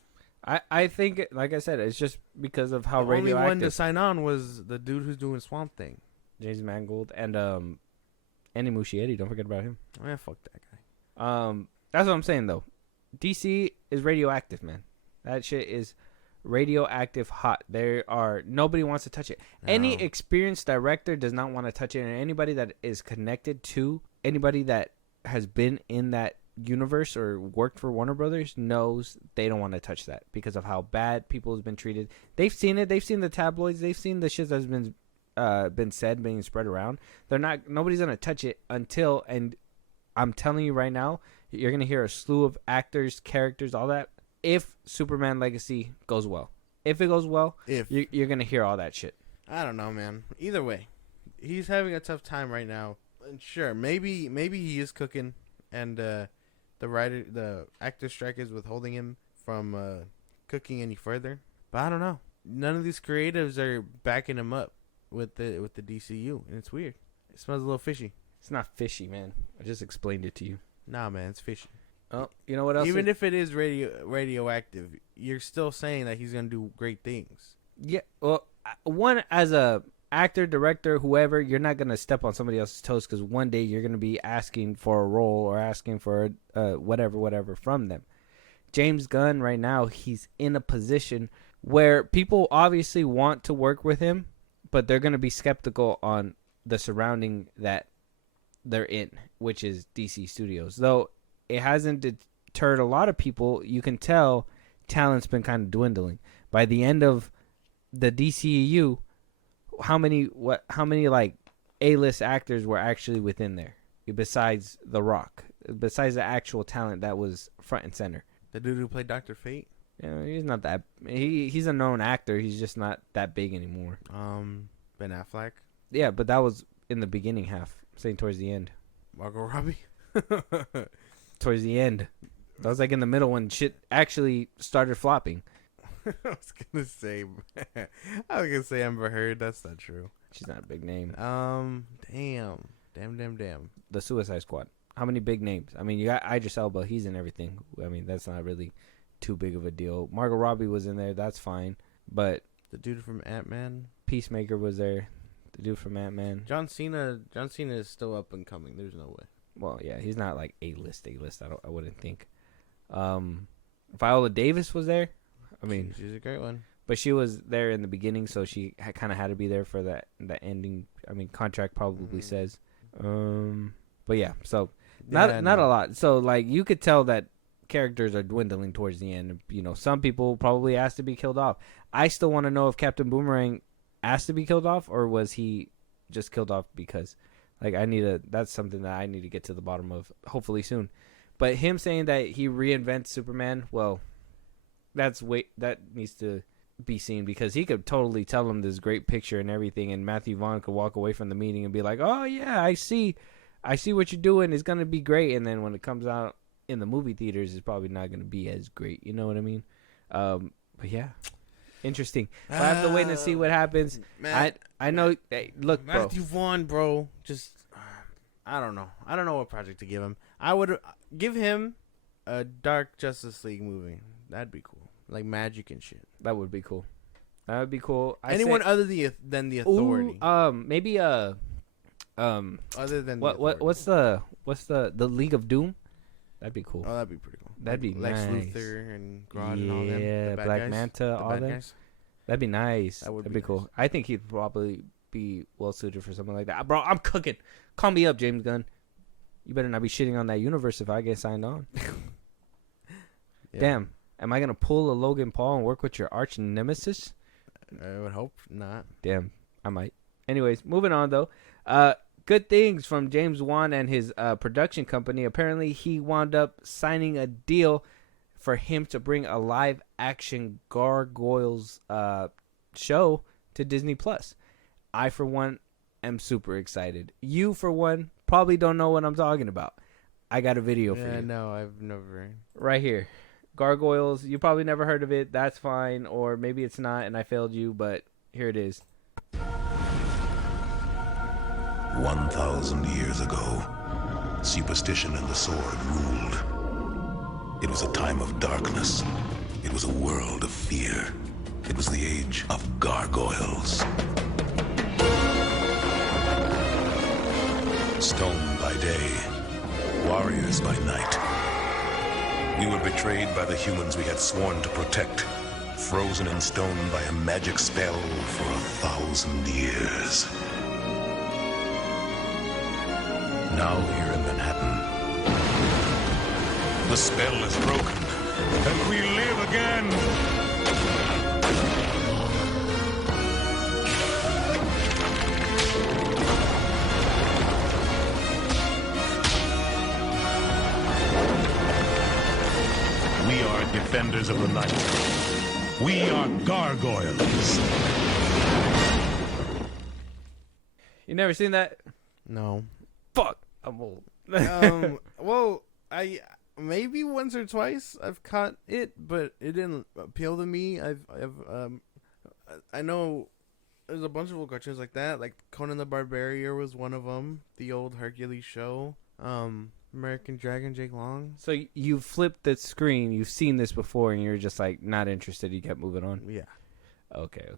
I think, like I said, it's just because of how The only radioactive. one to sign on was the dude who's doing Swamp Thing. James Mangold and Andy Muschietti. Don't forget about him. Yeah, fuck that guy. That's what I'm saying though. DC is radioactive, man. That shit is radioactive hot. Nobody wants to touch it. No. Any experienced director does not want to touch it, and anybody that is connected to anybody that has been in that universe or worked for Warner Brothers knows they don't want to touch that because of how bad people have been treated. They've seen it. They've seen the tabloids. They've seen the shit that's been said, being spread around. Nobody's gonna touch it until, and I'm telling you right now, you're gonna hear a slew of actors, characters, all that. If Superman Legacy goes well, if it goes well, you're gonna hear all that shit. I don't know, man. Either way, he's having a tough time right now. And sure, maybe he is cooking, and the actor strike is withholding him from cooking any further. But I don't know. None of these creatives are backing him up with the DCU, and it's weird. It smells a little fishy. It's not fishy, man. I just explained it to you. Nah, man, it's fishy. Oh, you know what else? Even if it is radioactive, you're still saying that he's gonna do great things. Yeah. Well, one, as a actor, director, whoever, you're not gonna step on somebody else's toes because one day you're gonna be asking for a role or asking for whatever from them. James Gunn right now, he's in a position where people obviously want to work with him, but they're gonna be skeptical on the surrounding that they're in, which is DC Studios. Though it hasn't deterred a lot of people, you can tell talent's been kind of dwindling. By the end of the DCEU, how many like A-list actors were actually within there besides The Rock, besides the actual talent that was front and center? The dude who played Dr. Fate? Yeah, he's not that. He's a known actor. He's just not that big anymore. Ben Affleck. Yeah, but that was in the beginning half. I'm saying towards the end. Margot Robbie. Towards the end. That was like in the middle when shit actually started flopping. I was gonna say Amber Heard. That's not true. She's not a big name. Damn. The Suicide Squad. How many big names? I mean, you got Idris Elba. He's in everything. I mean, that's not really too big of a deal. Margot Robbie was in there. That's fine. But the dude from Ant-Man. Peacemaker was there. The dude from Ant-Man. John Cena is still up and coming. There's no way. Well, yeah, he's not like A-list. I wouldn't think. Viola Davis was there. I mean, she's a great one. But she was there in the beginning, so she kind of had to be there for that ending. I mean, contract probably says. But yeah, so not a lot. So like you could tell that characters are dwindling towards the end. You know, some people probably asked to be killed off. I still want to know if Captain Boomerang asked to be killed off, or was he just killed off because, like, that's something that I need to get to the bottom of, hopefully soon. But him saying that he reinvents Superman, well, that needs to be seen, because he could totally tell him this great picture and everything, and Matthew Vaughn could walk away from the meeting and be like, "Oh yeah, I see what you're doing. It's gonna be great." And then when it comes out in the movie theaters, it's probably not gonna be as great. You know what I mean? But yeah, interesting. I have to wait and see what happens. I know. Hey, look, bro. Matthew Vaughn, bro. Just I don't know. I don't know what project to give him. I would give him a Dark Justice League movie. That'd be cool. Like magic and shit. That would be cool. Anyone other than the Authority. Maybe other than what's the League of Doom? That'd be cool. Oh, that'd be pretty cool. That'd be Lex nice. Luthor and Grodd and all them. Yeah, Black guys. Manta, all them. Guys. That'd be nice. That'd be cool. Nice. I think he'd probably be well suited for something like that. Bro, I'm cooking. Call me up, James Gunn. You better not be shitting on that universe if I get signed on. Yeah. Damn. Am I going to pull a Logan Paul and work with your arch nemesis? I would hope not. Damn. I might. Anyways, moving on, though. Good things from James Wan and his production company. Apparently, he wound up signing a deal for him to bring a live-action Gargoyles show to Disney+. I, for one, am super excited. You, for one, probably don't know what I'm talking about. I got a video for you. Yeah, no, I've never. Right here. Gargoyles. You probably never heard of it. That's fine. Or maybe it's not and I failed you, but here it is. 1,000 years ago, superstition and the sword ruled. It was a time of darkness. It was a world of fear. It was the age of gargoyles. Stone by day, warriors by night. We were betrayed by the humans we had sworn to protect, frozen in stone by a magic spell for 1,000 years. Now here in Manhattan, the spell is broken, and we live again. We are defenders of the night. We are gargoyles. You never seen that? No. Fuck, I'm old. Well, I maybe once or twice I've caught it, but it didn't appeal to me. I know there's a bunch of old cartoons like that, like Conan the Barbarian was one of them. The old Hercules show. American Dragon, Jake Long. So you flipped the screen. You've seen this before, and you're just like not interested. You kept moving on. Yeah. Okay.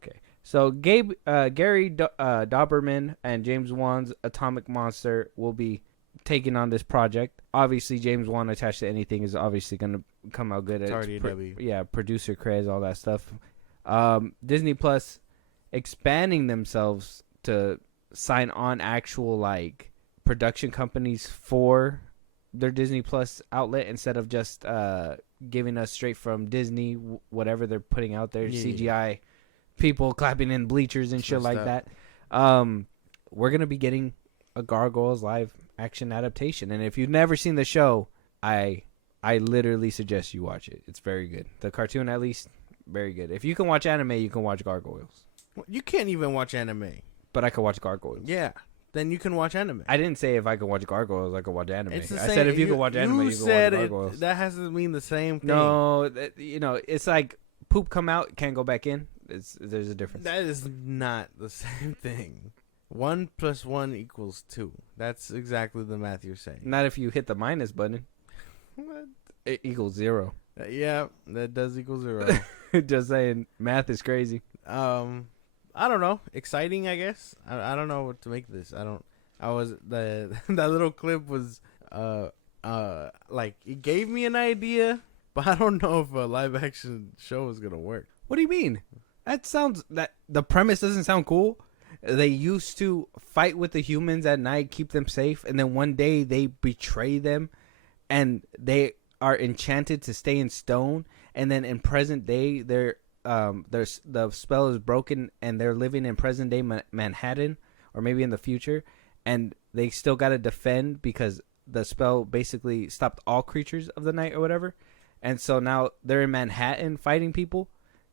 So Gary Doberman and James Wan's Atomic Monster will be taking on this project. Obviously, James Wan attached to anything is obviously going to come out good. It's already a W. Yeah, producer cred, all that stuff. Disney Plus expanding themselves to sign on actual like production companies for their Disney Plus outlet instead of just giving us straight from Disney whatever they're putting out there, CGI people clapping in bleachers and shit like that. We're gonna be getting a Gargoyles live action adaptation, and if you've never seen the show, I literally suggest you watch it. It's very good. The cartoon, at least, very good. If you can watch anime, you can watch Gargoyles. You can't even watch anime. But I can watch Gargoyles. Yeah, then you can watch anime. I didn't say if I could watch Gargoyles, I could watch anime. It's the I same- said if you could watch anime, you could watch Gargoyles. That has to mean the same thing. No, it's like poop come out, can't go back in. There's a difference. That is not the same thing. 1 + 1 = 2. That's exactly the math you're saying. Not if you hit the minus button. What? It equals 0. Yeah, that does equal 0. Just saying, math is crazy. I don't know. Exciting, I guess. I don't know what to make of this. That little clip was like it gave me an idea, but I don't know if a live action show is gonna work. What do you mean? That the premise doesn't sound cool. They used to fight with the humans at night, keep them safe, and then one day they betray them, and they are enchanted to stay in stone. And then in present day, the spell is broken, and they're living in present day Manhattan, or maybe in the future, and they still got to defend because the spell basically stopped all creatures of the night or whatever. And so now they're in Manhattan fighting people.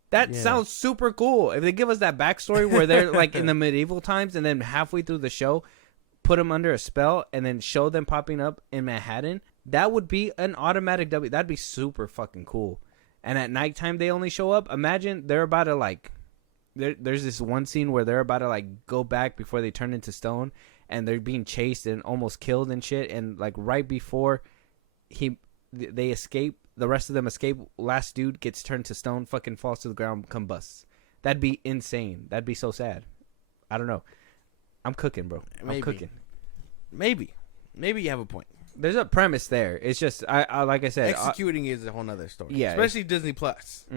That sounds super cool. If they give us that backstory where they're like in the medieval times, and then halfway through the show, put them under a spell, and then show them popping up in Manhattan, that would be an automatic W. That'd be super fucking cool. And at nighttime, they only show up. Imagine they're about to like, there's this one scene where they're about to like go back before they turn into stone, and they're being chased and almost killed and shit. And like right before they escape, the rest of them escape. Last dude gets turned to stone, fucking falls to the ground, combusts. That'd be insane. That'd be so sad. I don't know. I'm cooking, bro. I'm cooking. Maybe you have a point. There's a premise there. It's just, I like I said, Executing is a whole nother story. Yeah, especially Disney Plus.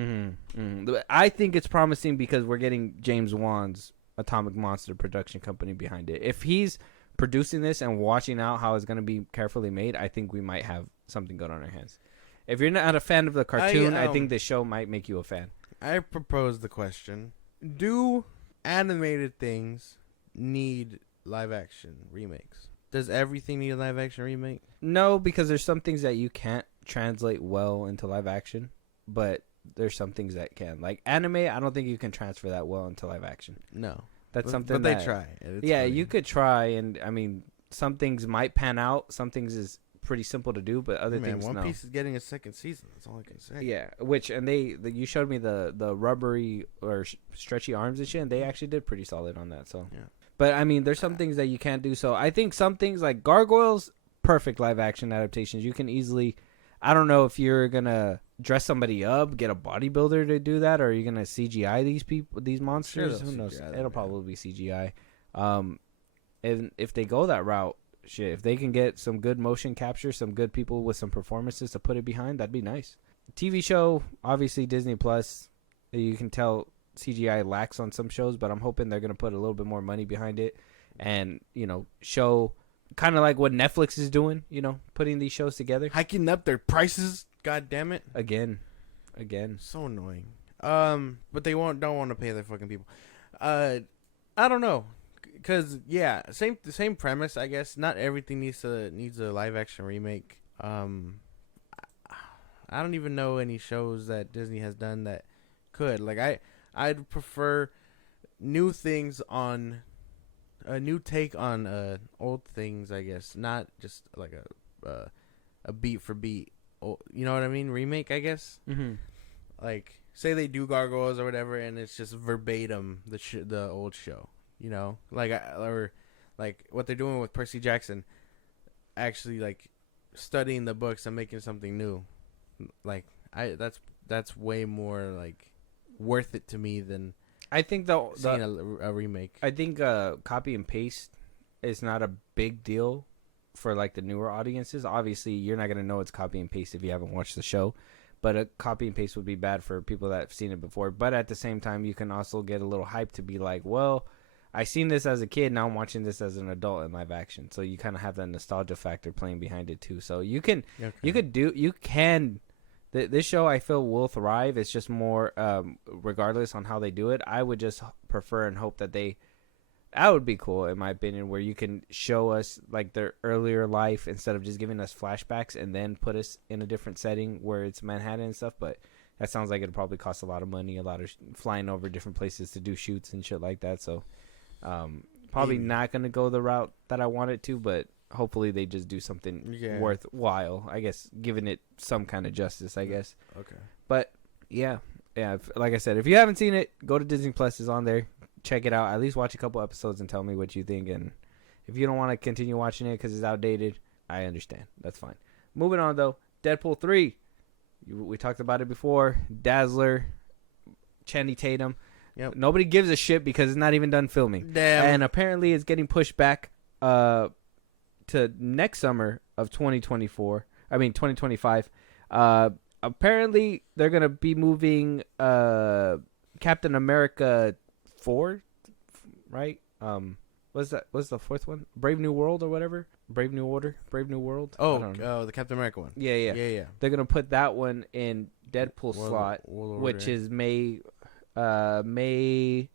I think it's promising because we're getting James Wan's Atomic Monster production company behind it. If he's producing this and watching out how it's going to be carefully made, I think we might have something good on our hands. If you're not a fan of the cartoon, I think this show might make you a fan. I propose the question: do animated things need live action remakes? Does everything need a live action remake? No, because there's some things that you can't translate well into live action, but there's some things that can. Like anime, I don't think you can transfer that well into live action. No. That's something but they try. Yeah, funny. You could try, and I mean, some things might pan out. Some things is pretty simple to do, but other things One no. Piece is getting a second season. That's all I can say. Yeah, you showed me the rubbery or stretchy arms and shit, and they actually did pretty solid on that. So yeah. But I mean, there's some things that you can't do. So I think some things like Gargoyles, perfect live action adaptations. You can easily, I don't know if you're gonna dress somebody up, get a bodybuilder to do that, or are you gonna CGI these monsters? Sure, who knows? CGI It'll probably be CGI. And if they go that route, shit, if they can get some good motion capture, some good people with some performances to put it behind, that'd be nice. TV show, obviously Disney Plus. You can tell CGI lacks on some shows, but I'm hoping they're going to put a little bit more money behind it and, show kind of like what Netflix is doing, putting these shows together. Hiking up their prices, god damn it. Again. So annoying. But they don't want to pay their fucking people. I don't know. Cause same premise, I guess. Not everything needs a live action remake. I don't even know any shows that Disney has done that could. Like I'd prefer new things on a new take on old things, I guess. Not just like a beat for beat. You know what I mean? Remake, I guess. Mm-hmm. Like say they do Gargoyles or whatever, and it's just verbatim the old show. Or what they're doing with Percy Jackson, actually like studying the books and making something new. Like that's way more like worth it to me than I think seeing a remake. I think copy and paste is not a big deal for like the newer audiences. Obviously, you're not gonna know it's copy and paste if you haven't watched the show. But a copy and paste would be bad for people that have seen it before. But at the same time, you can also get a little hype to be like, well, I seen this as a kid, now I'm watching this as an adult in live action. So you kind of have that nostalgia factor playing behind it too. So you can, this show I feel will thrive. It's just more, regardless on how they do it, I would just prefer and hope that that would be cool in my opinion, where you can show us like their earlier life instead of just giving us flashbacks and then put us in a different setting where it's Manhattan and stuff. But that sounds like it'd probably cost a lot of money, a lot of flying over different places to do shoots and shit like that. So, Probably Maybe. not going to go the route that I want it to, but hopefully they just do something worthwhile. I guess giving it some kind of justice, I guess. Okay. But yeah. Like I said, if you haven't seen it, go to Disney Plus. Is on there. Check it out. At least watch a couple episodes and tell me what you think. And if you don't want to continue watching it because it's outdated, I understand. That's fine. Moving on though, Deadpool 3. We talked about it before. Dazzler, Channing Tatum. Yep. Nobody gives a shit because it's not even done filming. Damn. And apparently it's getting pushed back to next summer of 2025. Apparently they're going to be moving Captain America 4, right? What's the fourth one? Brave New World or whatever? Brave New Order? Brave New World? The Captain America one. Yeah. They're going to put that one in Deadpool slot, which is May 3rd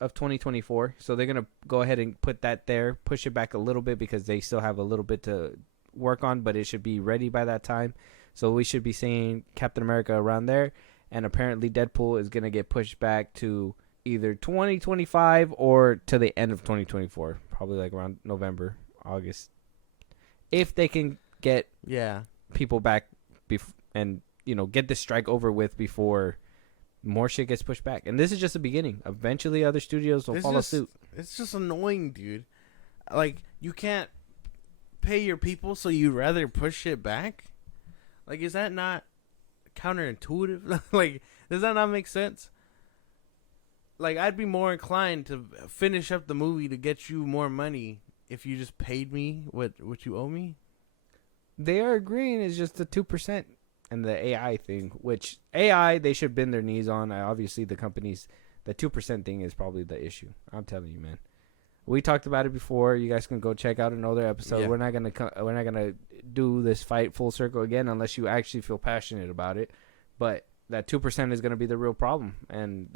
of 2024. So they're going to go ahead and put that there, push it back a little bit because they still have a little bit to work on, but it should be ready by that time. So we should be seeing Captain America around there. And apparently Deadpool is going to get pushed back to either 2025 or to the end of 2024. Probably like around November, August. If they can get people back and, get this strike over with before more shit gets pushed back. And this is just the beginning. Eventually other studios will follow suit. It's just annoying, dude. Like, you can't pay your people, so you rather push it back? Like, is that not counterintuitive? Like, does that not make sense? Like, I'd be more inclined to finish up the movie to get you more money if you just paid me what you owe me. They are agreeing it's just the 2% and the AI thing, which AI, they should bend their knees on. Obviously, the 2% thing is probably the issue. I'm telling you, man. We talked about it before. You guys can go check out another episode. Yeah. We're not gonna do this fight full circle again unless you actually feel passionate about it. But that 2% is gonna be the real problem. And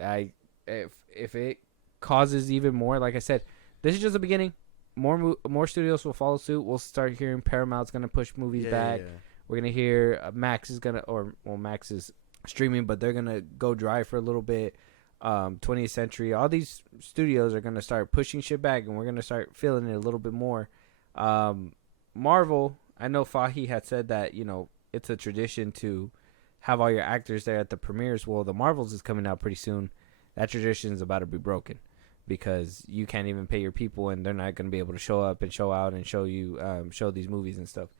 if it causes even more, like I said, this is just the beginning. More studios will follow suit. We'll start hearing Paramount's gonna push movies back. Yeah. We're gonna hear Max is Max is streaming, but they're gonna go dry for a little bit. 20th Century, all these studios are going to start pushing shit back, and we're going to start feeling it a little bit more. Marvel, I know Fahi had said that, it's a tradition to have all your actors there at the premieres. Well, the Marvels is coming out pretty soon. That tradition is about to be broken because you can't even pay your people, and they're not going to be able to show up and show out and show you, show these movies and stuff.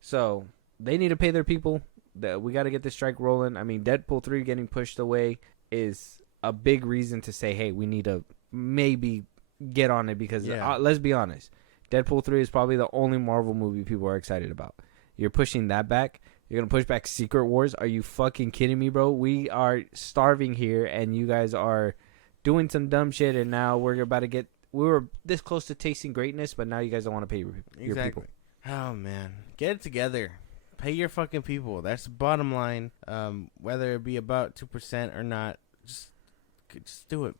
So they need to pay their people. We got to get this strike rolling. I mean, Deadpool 3 getting pushed away is a big reason to say, hey, we need to maybe get on it because let's be honest, Deadpool 3 is probably the only Marvel movie people are excited about. You're pushing that back. You're going to push back Secret Wars. Are you fucking kidding me, bro? We are starving here and you guys are doing some dumb shit, and now we were this close to tasting greatness, but now you guys don't want to pay your people. Oh, man. Get it together. Pay your fucking people. That's the bottom line. Whether it be about 2% or not, just do it.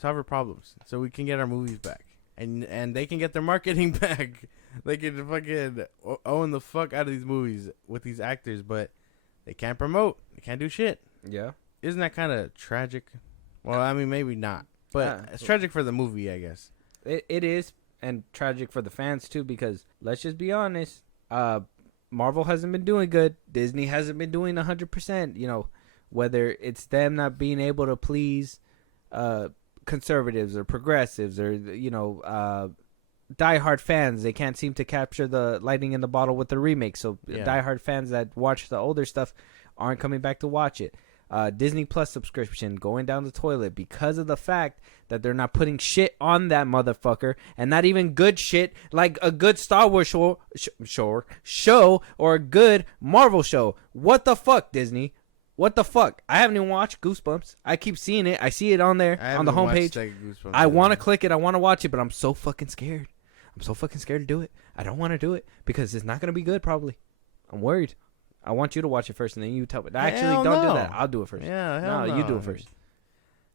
Solve our problems so we can get our movies back. And they can get their marketing back. They can fucking own the fuck out of these movies with these actors, but they can't promote. They can't do shit. Yeah. Isn't that kind of tragic? Well, I mean, maybe not. But it's tragic for the movie, I guess. It is, and tragic for the fans, too, because let's just be honest. Marvel hasn't been doing good. Disney hasn't been doing 100%. Whether it's them not being able to please conservatives or progressives or diehard fans, they can't seem to capture the lightning in the bottle with the remake. So diehard fans that watch the older stuff aren't coming back to watch it. Disney Plus subscription going down the toilet because of the fact that they're not putting shit on that motherfucker, and not even good shit like a good Star Wars show or a good Marvel show. What the fuck, Disney? What the fuck? I haven't even watched Goosebumps. I keep seeing it. I see it on there on the homepage. I want to click it. I want to watch it, but I'm so fucking scared. I'm so fucking scared to do it. I don't want to do it because it's not going to be good probably. I'm worried. I want you to watch it first, and then you tell me. Actually, don't do that. I'll do it first. Yeah, no, you do it first.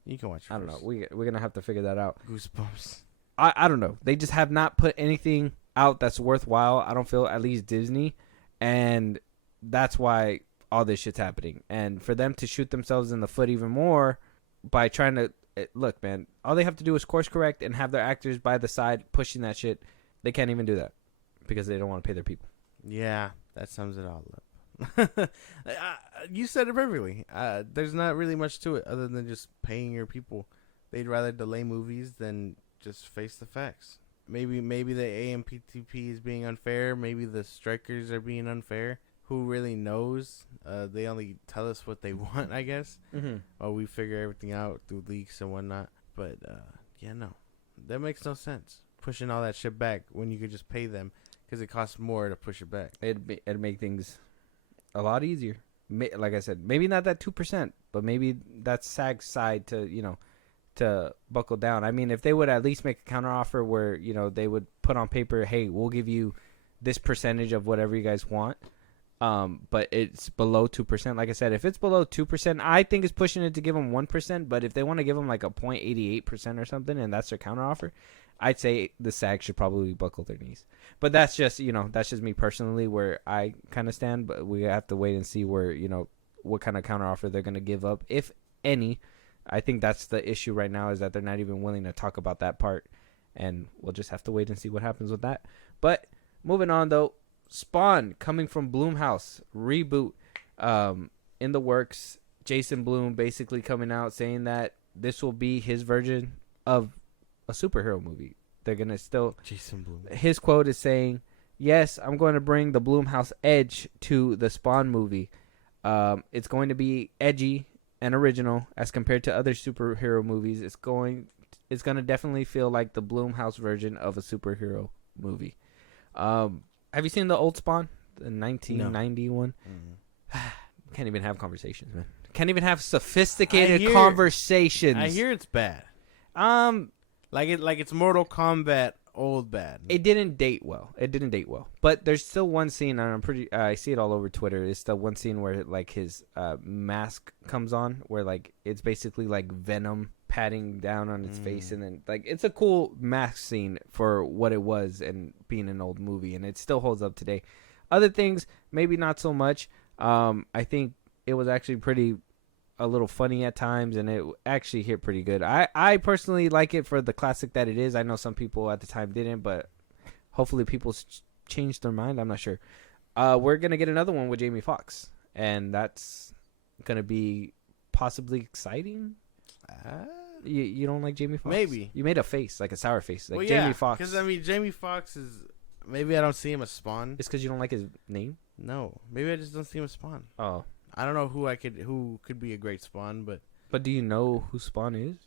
You can watch it I don't know. We're going to have to figure that out. Goosebumps. I don't know. They just have not put anything out that's worthwhile, I don't feel, at least Disney. And that's why all this shit's happening. And for them to shoot themselves in the foot even more by trying to look, man, all they have to do is course correct and have their actors by the side pushing that shit. They can't even do that because they don't want to pay their people. Yeah, that sums it all up. You said it perfectly. There's not really much to it other than just paying your people. They'd rather delay movies than just face the facts. Maybe the AMPTP is being unfair. Maybe the strikers are being unfair. Who really knows? They only tell us what they want, I guess. Mm-hmm. Or we figure everything out through leaks and whatnot. But, yeah, no. That makes no sense. Pushing all that shit back when you could just pay them because it costs more to push it back. It'd make things a lot easier. Like I said, maybe not that 2%, but maybe that's SAG's side to buckle down. I mean, if they would at least make a counteroffer where, they would put on paper, hey, we'll give you this percentage of whatever you guys want. But it's below 2%. Like I said, if it's below 2%, I think it's pushing it to give them 1%. But if they want to give them like a 0.88% or something, and that's their counteroffer, I'd say the SAG should probably buckle their knees. But that's just, that's just me personally where I kind of stand. But we have to wait and see where, what kind of counteroffer they're going to give up, if any. I think that's the issue right now, is that they're not even willing to talk about that part. And we'll just have to wait and see what happens with that. But moving on, though. Spawn coming from Blumhouse reboot in the works. Jason Blum basically coming out saying that this will be his version of a superhero movie. They're gonna still Jason Blum. His quote is saying, "Yes, I'm going to bring the Blumhouse edge to the Spawn movie. It's going to be edgy and original as compared to other superhero movies. It's going to definitely feel like the Blumhouse version of a superhero movie." Have you seen the old Spawn, the 1990 one? Mm-hmm. Can't even have conversations, man. Can't even have sophisticated conversations. I hear it's bad. Like it's Mortal Kombat old bad. It didn't date well. But there's still one scene, and I see it all over Twitter. It's the one scene where like his mask comes on, where like it's basically like Venom patting down on its face, and then like it's a cool mask scene for what it was and being an old movie, and it still holds up today. Other things, maybe not so much. I think it was actually a little funny at times, and it actually hit pretty good. I personally like it for the classic that it is. I know some people at the time didn't, but hopefully people changed their mind. I'm not sure. We're gonna get another one with Jamie Foxx, and that's gonna be possibly exciting. You don't like Jamie Foxx? Maybe. You made a face, like a sour face. Like, well, Jamie Foxx. Because, Jamie Foxx is... Maybe I don't see him as Spawn. It's because you don't like his name? No. Maybe I just don't see him as Spawn. Oh. I don't know who could be a great Spawn, but... But do you know who Spawn is?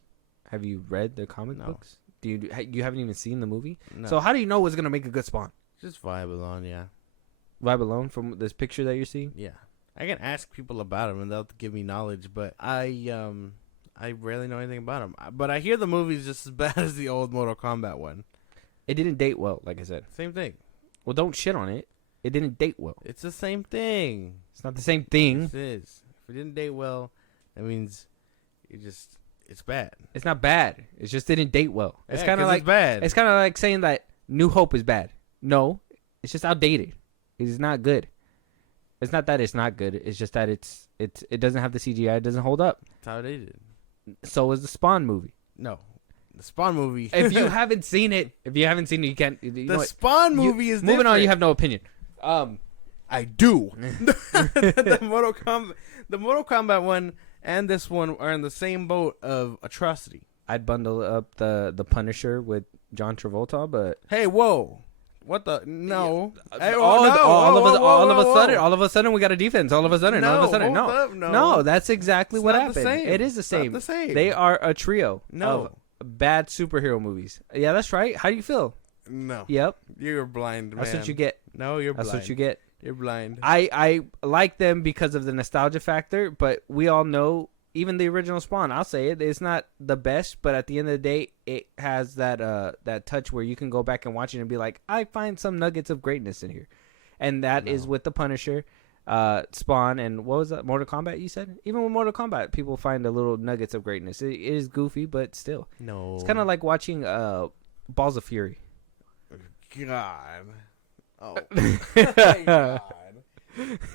Have you read the comic books? You haven't even seen the movie? No. So how do you know what's going to make a good Spawn? Just vibe alone, yeah. Vibe alone from this picture that you're seeing? Yeah. I can ask people about him, and they'll give me knowledge, but I rarely know anything about him. But I hear the movie's just as bad as the old Mortal Kombat one. It didn't date well, like I said. Same thing. Well, don't shit on it. It didn't date well. It's the same thing. It's not the same thing. It is. If it didn't date well, that means it's bad. It's not bad. It just didn't date well. It's kind of like bad. It's kind of like saying that New Hope is bad. No, it's just outdated. It is not good. It's not that it's not good. It's just that it doesn't have the CGI. It doesn't hold up. It's outdated. So is the Spawn movie. No. The Spawn movie. If you haven't seen it, you can't. The Spawn movie is moving different. on. You have no opinion. I do. the Mortal Kombat one and this one are in the same boat of atrocity. I'd bundle up the Punisher with John Travolta, but hey, whoa. What the? No. Hey, all of a sudden, we got a defense. All of a sudden, no. That's exactly it's what not happened. The same. It is the same. Not the same. They are a trio of bad superhero movies. Yeah, that's right. How do you feel? No. Yep. You're blind, man. That's what you get. No, you're blind. That's what you get. You're blind. I like them because of the nostalgia factor, but we all know, even the original Spawn, I'll say it's not the best, but at the end of the day, it has that touch where you can go back and watch it and be like, I find some nuggets of greatness in here. And that is with the Punisher, Spawn, and what was that, Mortal Kombat you said? Even with Mortal Kombat, people find a little nuggets of greatness. It is goofy, but still. No. It's kind of like watching Balls of Fury. God. Oh. My God.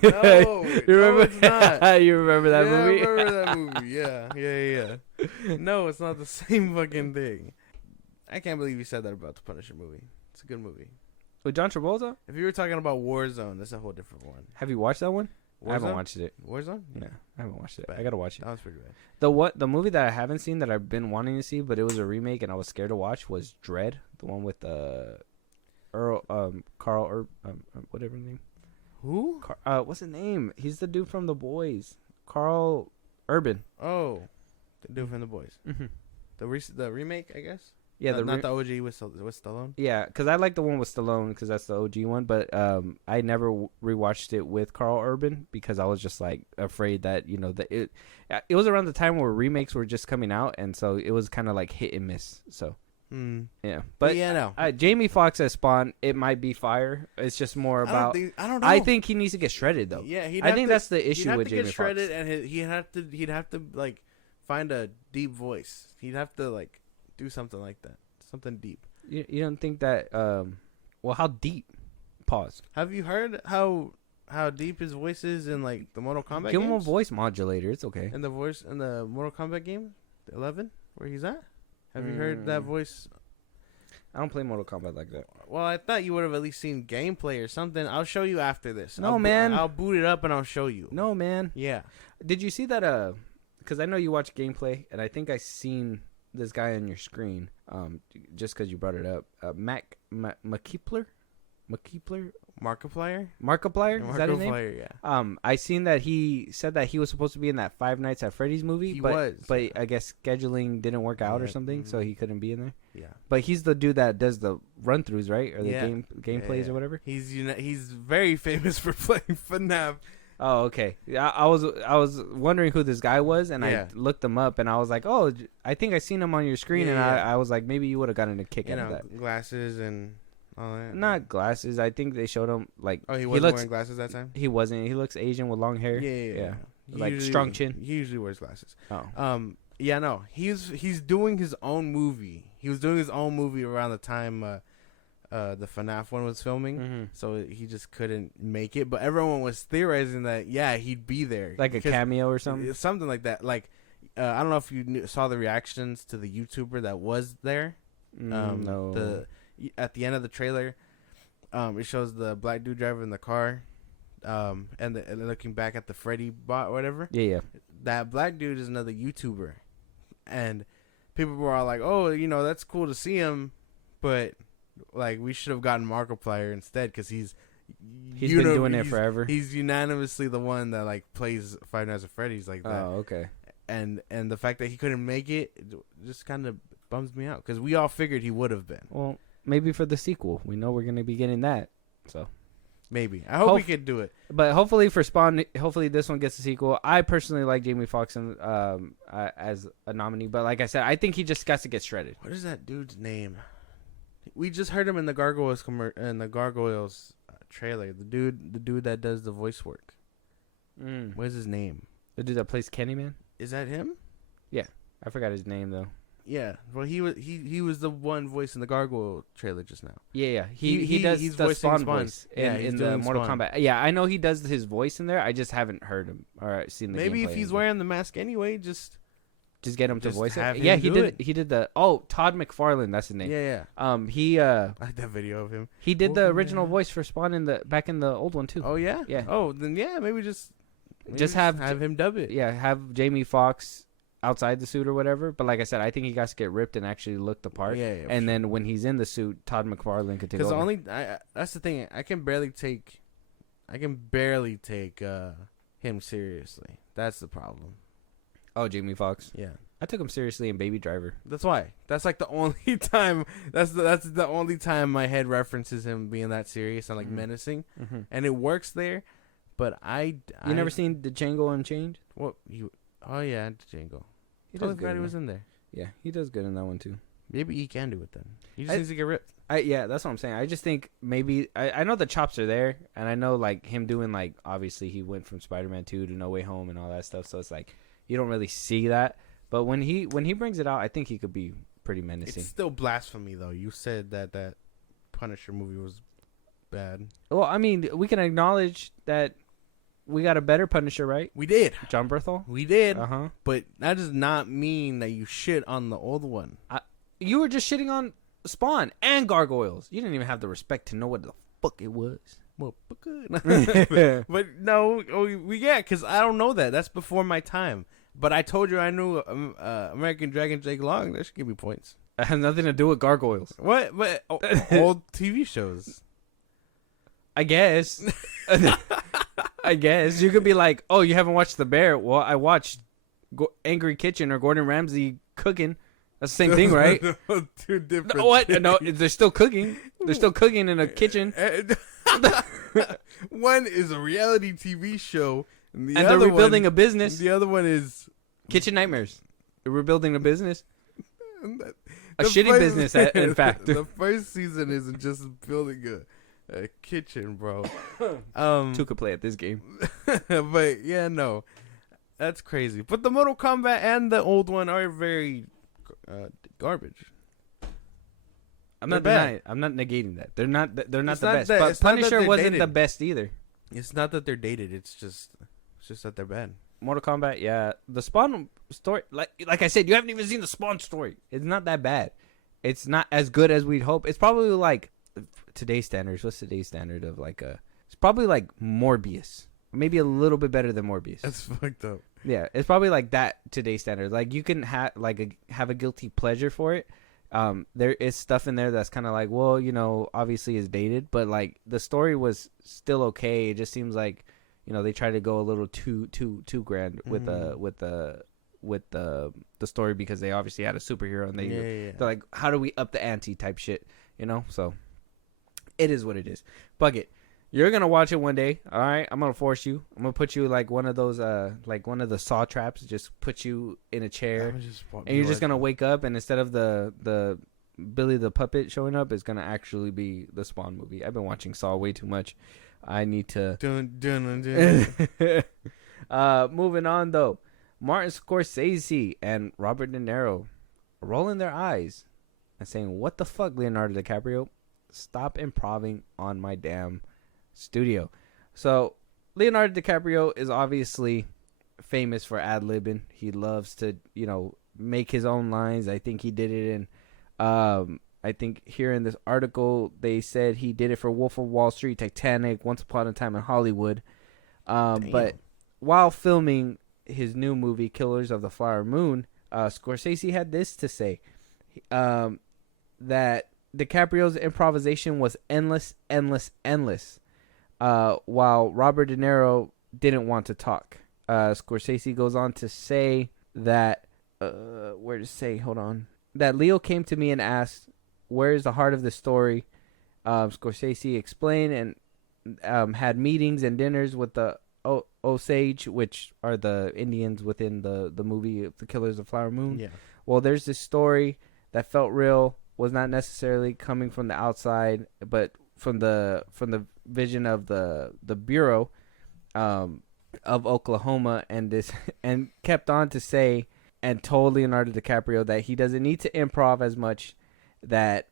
No, you remember? no, it's not. You remember that movie? I remember that movie. Yeah. No, it's not the same fucking thing. I can't believe you said that about the Punisher movie. It's a good movie. With John Travolta? If you were talking about Warzone, that's a whole different one. Have you watched that one? Warzone? I haven't watched it. Warzone? Yeah, I haven't watched it. Bad. I gotta watch it. That was pretty bad. The movie that I haven't seen that I've been wanting to see, but it was a remake and I was scared to watch was Dread, the one with Carl whatever his name. Who? What's his name? He's the dude from The Boys. Carl Urban. Oh, the dude from The Boys. Mm-hmm. The remake, I guess. Yeah, not the OG with Stallone. Yeah, because I like the one with Stallone because that's the OG one. But I never rewatched it with Carl Urban because I was just like afraid that it was around the time where remakes were just coming out, and so it was kind of like hit and miss. So yeah, but yeah, no. Jamie Foxx as Spawn, it might be fire. It's just more about. I don't know. I think he needs to get shredded though. Yeah, I think that's the issue with Jamie Foxx. He'd have to get shredded, and he'd have to like find a deep voice. He'd have to like do something like that, something deep. You don't think that? Well, how deep? Pause. Have you heard how deep his voice is in like the Mortal Kombat? Give him a games? voice modulator. It's okay. And the voice in the Mortal Kombat game, 11, where he's at. Have you heard that voice? I don't play Mortal Kombat like that. Well, I thought you would have at least seen gameplay or something. I'll show you after this. No, man. I'll boot it up and I'll show you. No, man. Yeah. Did you see that? Because I know you watch gameplay, and I think I seen this guy on your screen. Just because you brought it up, Markiplier. Markiplier? Markiplier? Is that his name? Markiplier, yeah. I seen that he said that he was supposed to be in that Five Nights at Freddy's movie, but I guess scheduling didn't work out or something, so he couldn't be in there. Yeah. But he's the dude that does the run-throughs, right? Or the gameplays or whatever. He's very famous for playing FNAF. Oh, okay. I was wondering who this guy was, and I looked him up, and I was like, oh, I think I seen him on your screen, and I was like, maybe you would have gotten a kick out of that. Glasses and all that. Not glasses. I think they showed him like. Oh, he wasn't wearing glasses that time. He wasn't. He looks Asian with long hair. Yeah. Like strong chin. He usually wears glasses. Oh. Yeah, no. He's doing his own movie. He was doing his own movie around the time the FNAF one was filming, so he just couldn't make it. But everyone was theorizing that he'd be there, like a cameo or something like that. Like I don't know if you saw the reactions to the YouTuber that was there. No. At the end of the trailer, it shows the black dude driving the car, and looking back at the Freddy bot or whatever. Yeah. That black dude is another YouTuber, and people were all like, "Oh, that's cool to see him," but like we should have gotten Markiplier instead because he's been doing it forever. He's unanimously the one that like plays Five Nights at Freddy's like that. Oh, okay. And the fact that he couldn't make it just kind of bums me out because we all figured he would have been. Well, maybe for the sequel, we know we're gonna be getting that, so maybe. I hope we could do it. But hopefully for Spawn, hopefully this one gets a sequel. I personally like Jamie Foxx as a nominee, but like I said, I think he just got to get shredded. What is that dude's name? We just heard him in the Gargoyles trailer. The dude that does the voice work. What is his name? The dude that plays Candyman. Is that him? Yeah, I forgot his name though. Yeah, well he was the one voice in the Gargoyle trailer just now. Yeah. He does the Spawn voice in the Mortal Kombat. Yeah, I know he does his voice in there. I just haven't heard him or seen the. Maybe if he's wearing the mask anyway, just get him to voice it. Yeah, he did. He did the Todd McFarlane. That's his name. Yeah. He I like that video of him. He did the original voice for Spawn back in the old one too. Oh yeah. Yeah. Oh then maybe just have him dub it. Yeah, have Jamie Foxx outside the suit or whatever. But like I said, I think he got to get ripped and actually look the part. Yeah. And then when he's in the suit, Todd McFarlane could take over. Because that's the thing. I can barely take him seriously. That's the problem. Oh, Jamie Foxx. Yeah. I took him seriously in Baby Driver. That's why. That's like the only time. That's the only time my head references him being that serious and like menacing, and it works there. But you never seen the Django Unchained? What you? Oh yeah, Django. He does good. He was in there. Yeah, he does good in that one too. Maybe he can do it then. He just needs to get ripped. Yeah, that's what I'm saying. I just think maybe I know the chops are there, and I know like him doing like obviously he went from Spider-Man 2 to No Way Home and all that stuff. So it's like you don't really see that. But when he brings it out, I think he could be pretty menacing. It's still blasphemy, though. You said that Punisher movie was bad. Well, I mean, we can acknowledge that we got a better Punisher, right? We did. John Berthel. We did. Uh-huh. But that does not mean that you shit on the old one. You were just shitting on Spawn and Gargoyles. You didn't even have the respect to know what the fuck it was. Well, but good. But no, because I don't know that. That's before my time. But I told you I knew American Dragon Jake Long. That should give me points. It has nothing to do with Gargoyles. What? But old TV shows. I guess. I guess. You could be like, oh, you haven't watched The Bear. Well, I watched Angry Kitchen or Gordon Ramsay cooking. That's the same thing, right? No, two different what? things. No, they're still cooking. They're still cooking in a kitchen. One is a reality TV show. And they're rebuilding a business. The other one is... Kitchen Nightmares. They're rebuilding a business. A The shitty first- business, in fact. The first season isn't just building a kitchen, bro. Two could play at this game. But yeah, no, that's crazy. But the Mortal Kombat and the old one are very garbage. I'm not They're bad. denying. I'm not negating that. They're not. They're not It's the not best. that- But it's not that Punisher they're wasn't dated. the best either. It's not that they're dated. It's just that they're bad. Mortal Kombat, yeah. The Spawn story, like I said, you haven't even seen the Spawn story. It's not that bad. It's not as good as we'd hope. It's probably like today's standards. What's today's standard of like a? It's probably like Morbius, maybe a little bit better than Morbius. That's fucked up. Yeah, it's probably like that today's standard. Like you can have have a guilty pleasure for it. There is stuff in there that's kind of like, well, you know, obviously is dated, but like the story was still okay. It just seems like, you know, they try to go a little too grand with the story because they obviously had a superhero and they're like, how do we up the ante type shit, you know? So it is what it is. Bug it. You're gonna watch it one day, all right? I'm gonna force you. I'm gonna put you like one of those, like one of the saw traps. Just put you in a chair, and you're just gonna wake up, and instead of the Billy the Puppet showing up, it's gonna actually be the Spawn movie. I've been watching Saw way too much. I need to. Moving on though, Martin Scorsese and Robert De Niro are rolling their eyes and saying, "What the fuck, Leonardo DiCaprio? Stop improving on my damn studio." So Leonardo DiCaprio is obviously famous for ad-libbing. He loves to, you know, make his own lines. I think he did it in I think here in this article they said he did it for Wolf of Wall Street, Titanic, Once Upon a Time in Hollywood. But while filming his new movie Killers of the Flower Moon, Scorsese had this to say, that DiCaprio's improvisation was endless, while Robert De Niro didn't want to talk. Scorsese goes on to say that, that Leo came to me and asked, where is the heart of the story? Scorsese explained and had meetings and dinners with the Osage, which are the Indians within the movie The Killers of Flower Moon. Yeah. Well, there's this story that felt real, was not necessarily coming from the outside, but from the vision of the Bureau of Oklahoma, and kept on to say and told Leonardo DiCaprio that he doesn't need to improv as much, that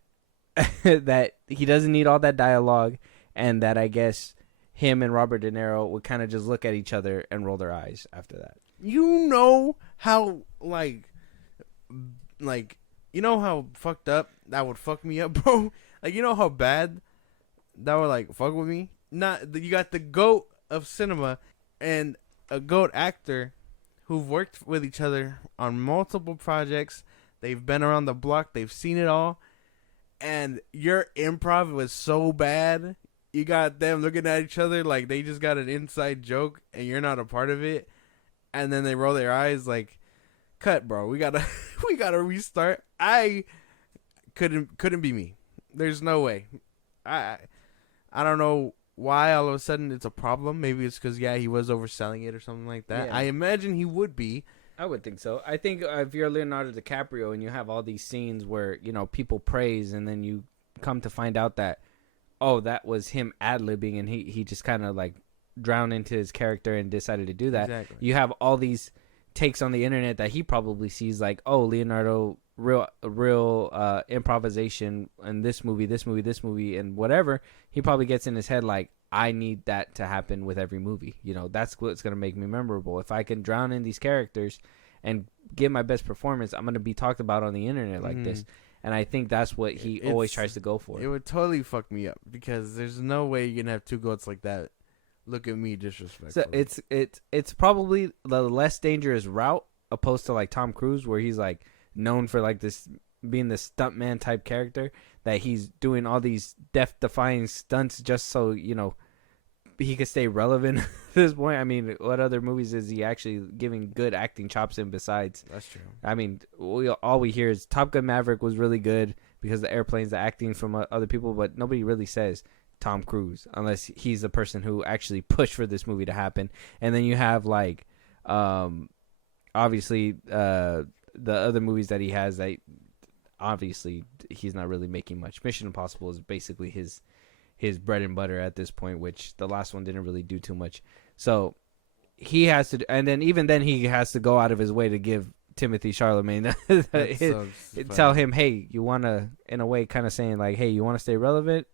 that he doesn't need all that dialogue, and that I guess him and Robert De Niro would kind of just look at each other and roll their eyes after that. You know how like you know how fucked up that would fuck me up, bro? Like, you know how bad that would like fuck with me? You got the GOAT of cinema and a GOAT actor who've worked with each other on multiple projects. They've been around the block, they've seen it all, and your improv was so bad. You got them looking at each other like they just got an inside joke and you're not a part of it, and then they roll their eyes like, cut, bro. We gotta restart. I couldn't be me. There's no way. I don't know why all of a sudden it's a problem. Maybe it's because he was overselling it or something like that. Yeah. I imagine he would be. I would think so. I think if you're Leonardo DiCaprio and you have all these scenes where, you know, people praise and then you come to find out that, oh, that was him ad-libbing and he just kind of like drowned into his character and decided to do that. Exactly. You have all these takes on the internet that he probably sees like, oh, Leonardo, real improvisation in this movie and whatever. He probably gets in his head like, I need that to happen with every movie. You know, that's what's going to make me memorable. If I can drown in these characters and give my best performance, I'm going to be talked about on the internet like this. And I think that's what he always tries to go for. It would totally fuck me up because there's no way you can have two goats like that. Look at me disrespectfully. So it's probably the less dangerous route opposed to like Tom Cruise, where he's like known for like this being the stuntman type character, that he's doing all these death-defying stunts just so, you know, he could stay relevant at this point. I mean, what other movies is he actually giving good acting chops in besides? That's true. I mean, all we hear is Top Gun Maverick was really good because the airplanes, the acting from other people, but nobody really says Tom Cruise unless he's the person who actually pushed for this movie to happen. And then you have like, obviously, the other movies that he has that obviously he's not really making much. Mission Impossible is basically his bread and butter at this point, which the last one didn't really do too much. So he has to, and then even then he has to go out of his way to give Timothy Chalamet tell him, hey, you want to, in a way, kind of saying like, hey, you want to stay relevant,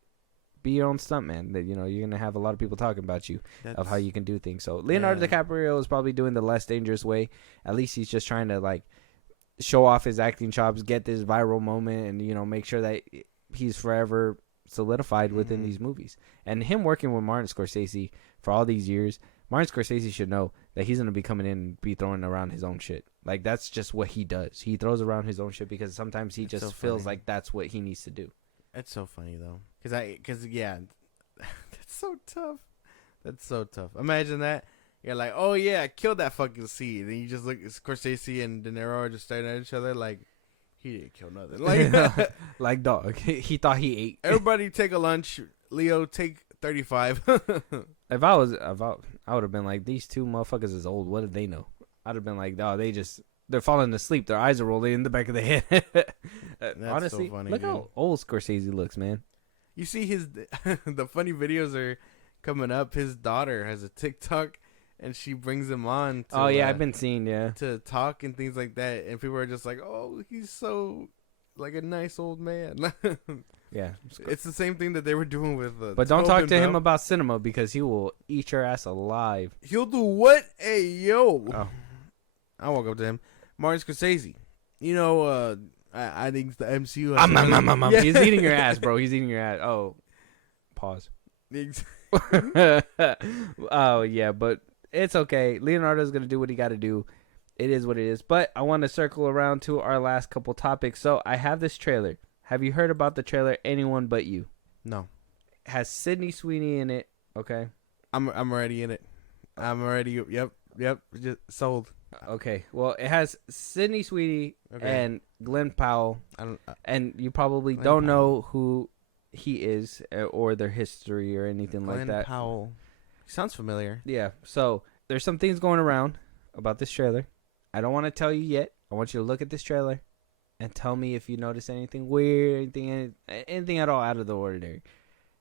be your own stuntman. That, you know, you're gonna have a lot of people talking about you of how you can do things. So Leonardo DiCaprio is probably doing the less dangerous way. At least he's just trying to like show off his acting chops, get this viral moment, and, you know, make sure that he's forever solidified within these movies. And him working with Martin Scorsese for all these years, Martin Scorsese should know that he's going to be coming in and be throwing around his own shit. Like, that's just what he does. He throws around his own shit because sometimes he just feels like that's what he needs to do. That's so funny, though. Because yeah, that's so tough. That's so tough. Imagine that. You're like, oh, yeah, I killed that fucking seed. And you just look, Scorsese and De Niro are just staring at each other like, he didn't kill nothing. Like, like dog. He thought he ate. Everybody take a lunch. Leo, take 35. If I would have been like, these two motherfuckers is old. What do they know? I'd have been like, oh, they're falling asleep. Their eyes are rolling in the back of the head. Honestly, so funny, look dude. how old Scorsese looks, man. You see the funny videos are coming up. His daughter has a TikTok. And she brings him on to, I've been seeing, to talk and things like that. And people are just like, oh, he's so, like, a nice old man. Yeah. It's the same thing that they were doing with But don't talk to him about cinema because he will eat your ass alive. He'll do what? Hey, yo. Oh. I walk up to him. Martin Scorsese. You know, I think the MCU. Yeah. He's eating your ass, bro. He's eating your ass. Oh. Pause. Oh, yeah, but it's okay. Leonardo's going to do what he got to do. It is what it is. But I want to circle around to our last couple topics. So I have this trailer. Have you heard about the trailer Anyone But You? No. It has Sydney Sweeney in it. Okay. I'm already in it. I'm already. Yep. Just sold. Okay. Well, it has Sydney Sweeney and Glenn Powell. And you probably don't know who he is or their history or anything like that. Glenn Powell. Sounds familiar. Yeah. So there's some things going around about this trailer. I don't want to tell you yet. I want you to look at this trailer and tell me if you notice anything weird, anything at all out of the ordinary,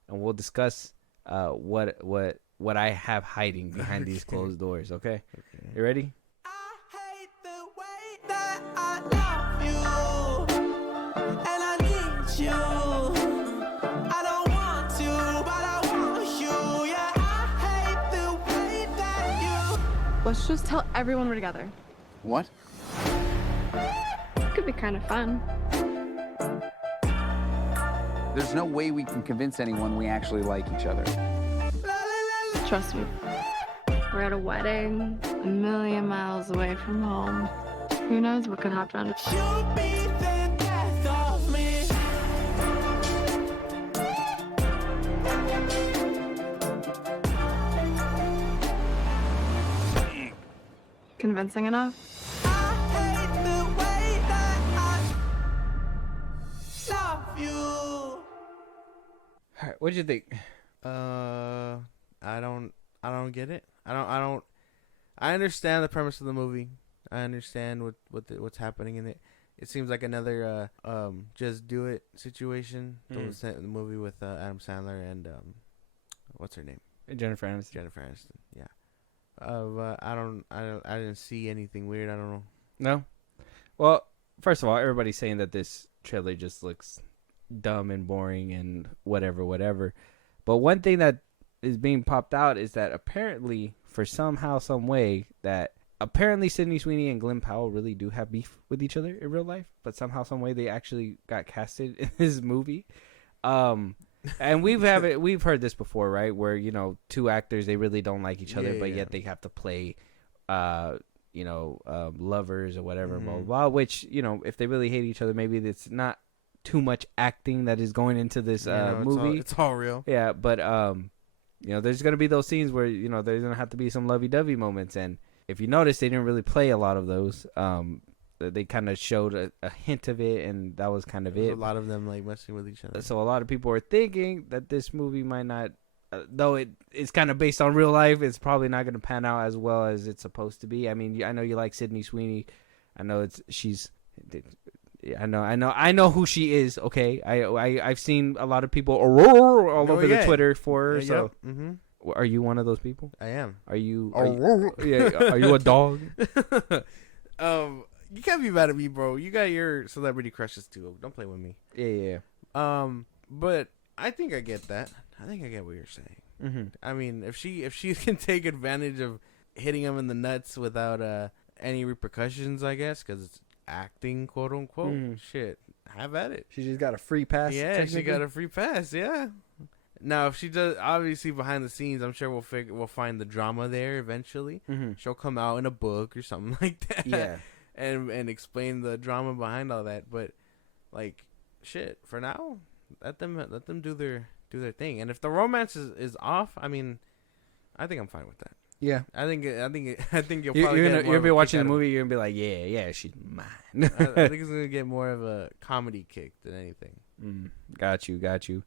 and we'll discuss what I have hiding behind these closed doors. Okay? You ready? I hate the way that I love you, and I need you. I don't want to, but I want you. Yeah, I hate the way that you. Let's just tell everyone we're together. What? Could be kind of fun. There's no way we can convince anyone we actually like each other. Trust me. We're at a wedding, a million miles away from home. Who knows what could happen? You be the death of me. Convincing enough? I hate the way that I love you. All right. What'd you think? I don't get it. I understand the premise of the movie. I understand what's happening in it. It seems like another Just Do It situation. The movie with Adam Sandler and what's her name? Jennifer Aniston. Jennifer Aniston. Yeah. I didn't see anything weird. I don't know. No? Well, first of all, everybody's saying that this trailer just looks dumb and boring and whatever. But one thing that is being popped out is that apparently, for somehow, some way, that apparently Sydney Sweeney and Glenn Powell really do have beef with each other in real life, but somehow, some way, they actually got casted in this movie. And we've heard this before, right? Where, you know, two actors, they really don't like each other, but yet they have to play, lovers or whatever, blah, blah, blah. Which, you know, if they really hate each other, maybe it's not too much acting that is going into this movie. It's all real. Yeah, but you know, there's gonna be those scenes where, you know, there's gonna have to be some lovey-dovey moments, and if you notice, they didn't really play a lot of those. They kind of showed a hint of it, and that was kind of it. A lot of them like messing with each other. So a lot of people are thinking that this movie might not, though it's kind of based on real life, it's probably not gonna pan out as well as it's supposed to be. I mean, I know you like Sydney Sweeney. I know I know who she is. Okay, I've seen a lot of people all over the Twitter for her. So, are you one of those people? I am. Are you a dog? You can't be mad at me, bro. You got your celebrity crushes too. Don't play with me. Yeah. But I think I get that. I think I get what you're saying. Mm-hmm. I mean, if she can take advantage of hitting him in the nuts without any repercussions, I guess, because it's acting, quote unquote. Shit, have at it. She just got a free pass. Yeah, she got a free pass. Yeah. Now, if she does, obviously behind the scenes, I'm sure we'll find the drama there eventually. Mm-hmm. She'll come out in a book or something like that. Yeah. And explain the drama behind all that. But like, shit, for now, let them do their thing. And if the romance is off, I mean, I think I'm fine with that. Yeah, I think you'll probably you're gonna be watching the movie. You're gonna be like, yeah, she's mine. I think it's gonna get more of a comedy kick than anything. Got you.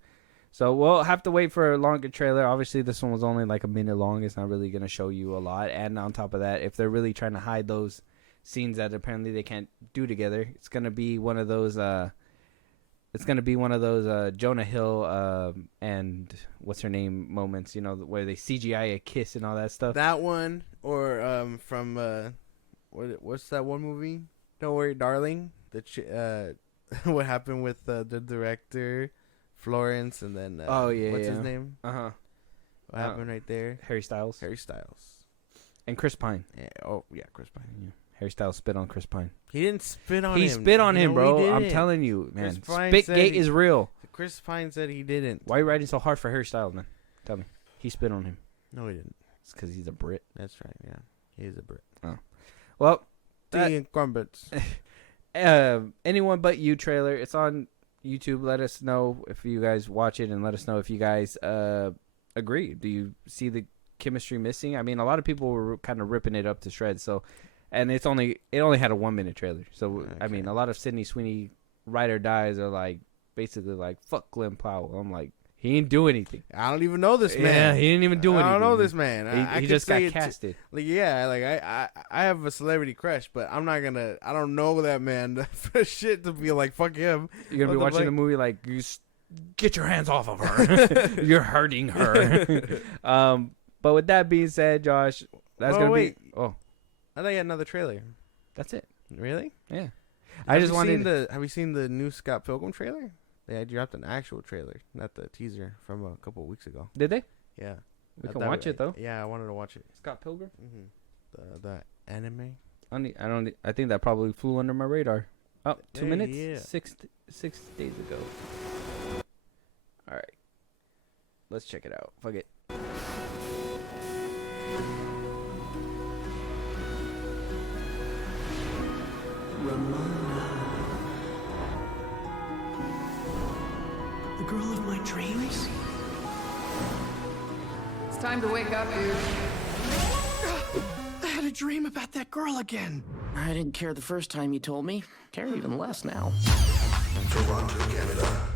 So we'll have to wait for a longer trailer. Obviously, this one was only like a minute long. It's not really gonna show you a lot. And on top of that, if they're really trying to hide those scenes that apparently they can't do together, it's gonna be one of those. Jonah Hill and what's her name moments, you know, where they CGI a kiss and all that stuff. That one, or from what's that one movie? Don't Worry, Darling. What happened with the director Florence, and then what's his name? What happened right there? Harry Styles and Chris Pine. Yeah, Chris Pine. Yeah. Harry Styles spit on Chris Pine. He didn't spit on him. He spit on him, bro. I'm telling you, man. Spitgate is real. Chris Pine said he didn't. Why are you writing so hard for Harry Styles, man? Tell me. He spit on him. No, he didn't. It's because he's a Brit. That's right, yeah. He is a Brit. Oh. Well. Tea and crumpets. Anyone But You trailer. It's on YouTube. Let us know if you guys watch it, and let us know if you guys agree. Do you see the chemistry missing? I mean, a lot of people were kind of ripping it up to shreds, so... And it only had a 1 minute trailer. So, okay. I mean, a lot of Sydney Sweeney ride or dies are like, basically like, fuck Glenn Powell. I'm like, he didn't do anything. I don't even know this man. Yeah, he didn't even do anything. I don't know this man. He just got casted. I have a celebrity crush, but I don't know that man for shit to be like, fuck him. You're going to be watching the movie like, get your hands off of her. You're hurting her. But with that being said, Josh, that's going to be... Oh. I thought you had another trailer. That's it. Really? Yeah. Have you seen the new Scott Pilgrim trailer? They had dropped an actual trailer, not the teaser from a couple of weeks ago. Did they? Yeah. We can watch it though. Yeah, I wanted to watch it. Scott Pilgrim. The anime. I think that probably flew under my radar. Oh, 2 minutes. Yeah. 6 days ago. All right. Let's check it out. Fuck it. The girl of my dreams? It's time to wake up, dude. I had a dream about that girl again. I didn't care the first time you told me. Care even less now. Toronto, Canada.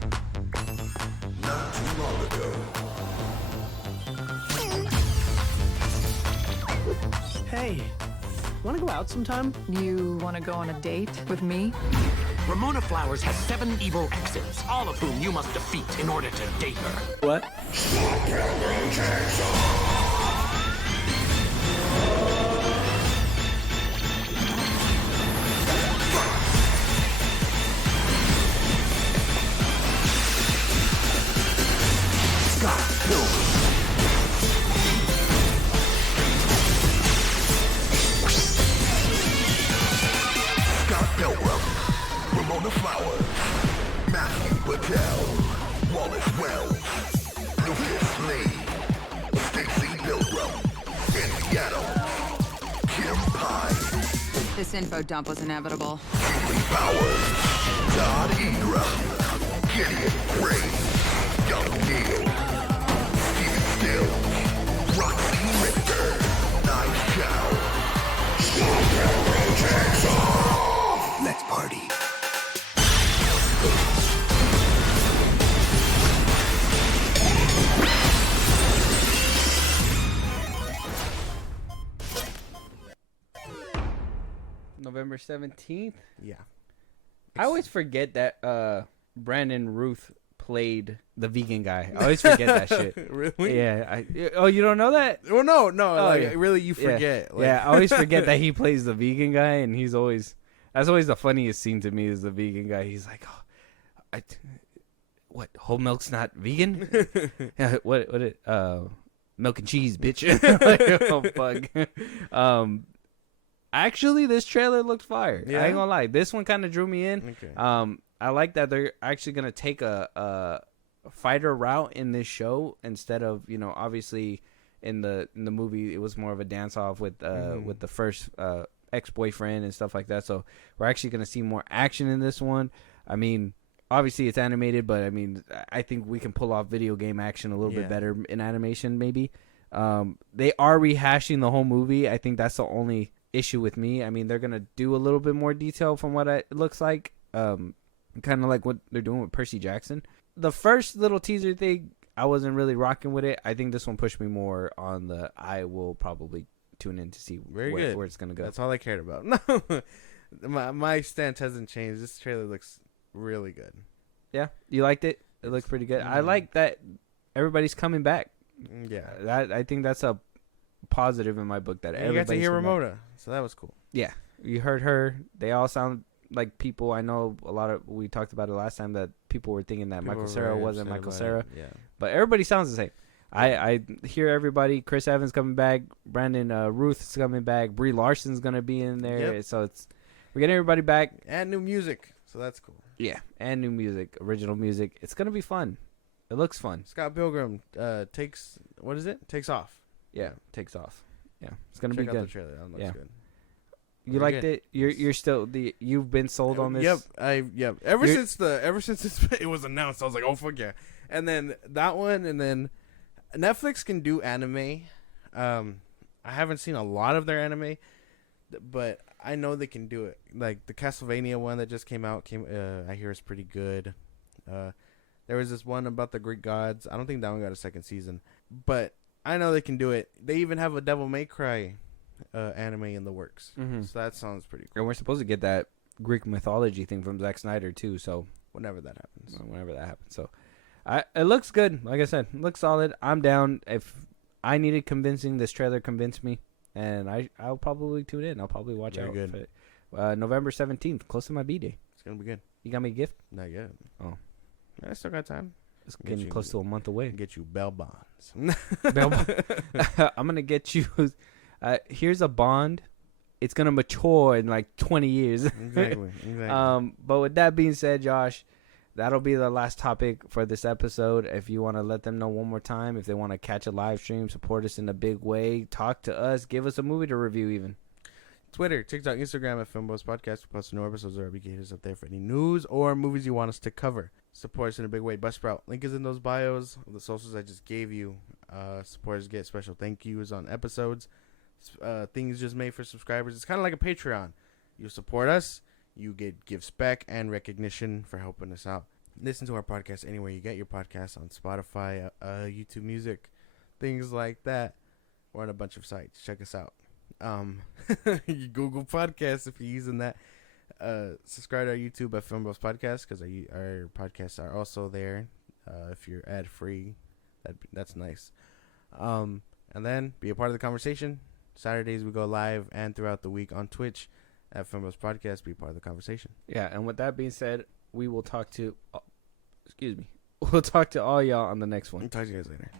Not too long ago. Hey, wanna go out sometime? You want to go on a date with me? Ramona Flowers has 7 evil exes, all of whom you must defeat in order to date her. What? Scott Pilgrim. This info dump was inevitable. Let's party. November 17th. Yeah. I always forget that Brandon Ruth played the vegan guy. I always forget that shit. Really? Yeah. Oh, you don't know that? Well, no. Oh, like, yeah. really, you Yeah. forget. Like, Yeah, I always forget that he plays the vegan guy, and that's always the funniest scene to me is the vegan guy. He's like, oh, what? Whole milk's not vegan? Yeah, what? Milk and cheese, bitch. Like, oh fuck. Actually, this trailer looked fire. Yeah? I ain't gonna lie. This one kind of drew me in. Okay. I like that they're actually gonna take a fighter route in this show instead of, obviously in the movie it was more of a dance off with the first ex-boyfriend and stuff like that. So we're actually gonna see more action in this one. I mean, obviously it's animated, but I mean, I think we can pull off video game action a little bit better in animation maybe. They are rehashing the whole movie. I think that's the only issue with me. I mean, they're gonna do a little bit more detail from what it looks like. Kind of like what they're doing with Percy Jackson. The first little teaser thing, I wasn't really rocking with it. I think this one pushed me more on the. I will probably tune in to see where it's gonna go. That's all I cared about. No, my stance hasn't changed. This trailer looks really good. Yeah, you liked it. It looks pretty good. I like that everybody's coming back. Yeah, I think that's a positive in my book. That you got to hear Ramona, so that was cool. Yeah, you heard her. They all sound like people I know. We talked about it last time that people were thinking that Michael Cera wasn't Michael Cera. Yeah, but everybody sounds the same. I hear everybody. Chris Evans coming back. Brandon Ruth's coming back. Brie Larson's gonna be in there. Yep. So we're getting everybody back and new music. So that's cool. Yeah, and new music, original music. It's gonna be fun. It looks fun. Scott Pilgrim takes off. Yeah, takes off. Yeah, it's gonna Check be out good. The trailer. That looks good. You liked it? You're still you've been sold on this? Yep. Ever since it was announced, I was like, oh fuck yeah. And then that one, and then Netflix can do anime. I haven't seen a lot of their anime, but I know they can do it. Like the Castlevania one that just came out, I hear is pretty good. There was this one about the Greek gods. I don't think that one got a second season, but I know they can do it. They even have a Devil May Cry anime in the works. Mm-hmm. So that sounds pretty cool. And we're supposed to get that Greek mythology thing from Zack Snyder too. So whenever that happens. So it looks good. Like I said, it looks solid. I'm down. If I needed convincing, this trailer convinced me, and I'll probably tune in. I'll probably watch out for it. November 17th, close to my B-Day. It's gonna be good. You got me a gift? Not yet. Oh, I still got time. It's getting close to a month away. Get you bail bonds. I'm gonna get you. Here's a bond. It's gonna mature in like 20 years. Exactly. But with that being said, Josh, that'll be the last topic for this episode. If you want to let them know one more time, if they want to catch a live stream, support us in a big way, talk to us, give us a movie to review even. Twitter, TikTok, Instagram at FilmBros Podcast. We post new episodes or RBKs up there for any news or movies you want us to cover. Support us in a big way. Buzzsprout. Link is in those bios of the socials I just gave you. Supporters get special thank yous on episodes. Things just made for subscribers. It's kind of like a Patreon. You support us, you get gifts back and recognition for helping us out. Listen to our podcast anywhere you get your podcasts, on Spotify, YouTube Music, things like that. We're on a bunch of sites. Check us out. Google Podcasts if you're using that. Subscribe to our YouTube at FilmBros Podcast because our podcasts are also there. If you're ad free, that's nice. And then be a part of the conversation. Saturdays we go live and throughout the week on Twitch at FilmBros Podcast. Be part of the conversation. Yeah, and with that being said, we will talk to. We'll talk to all y'all on the next one. Talk to you guys later.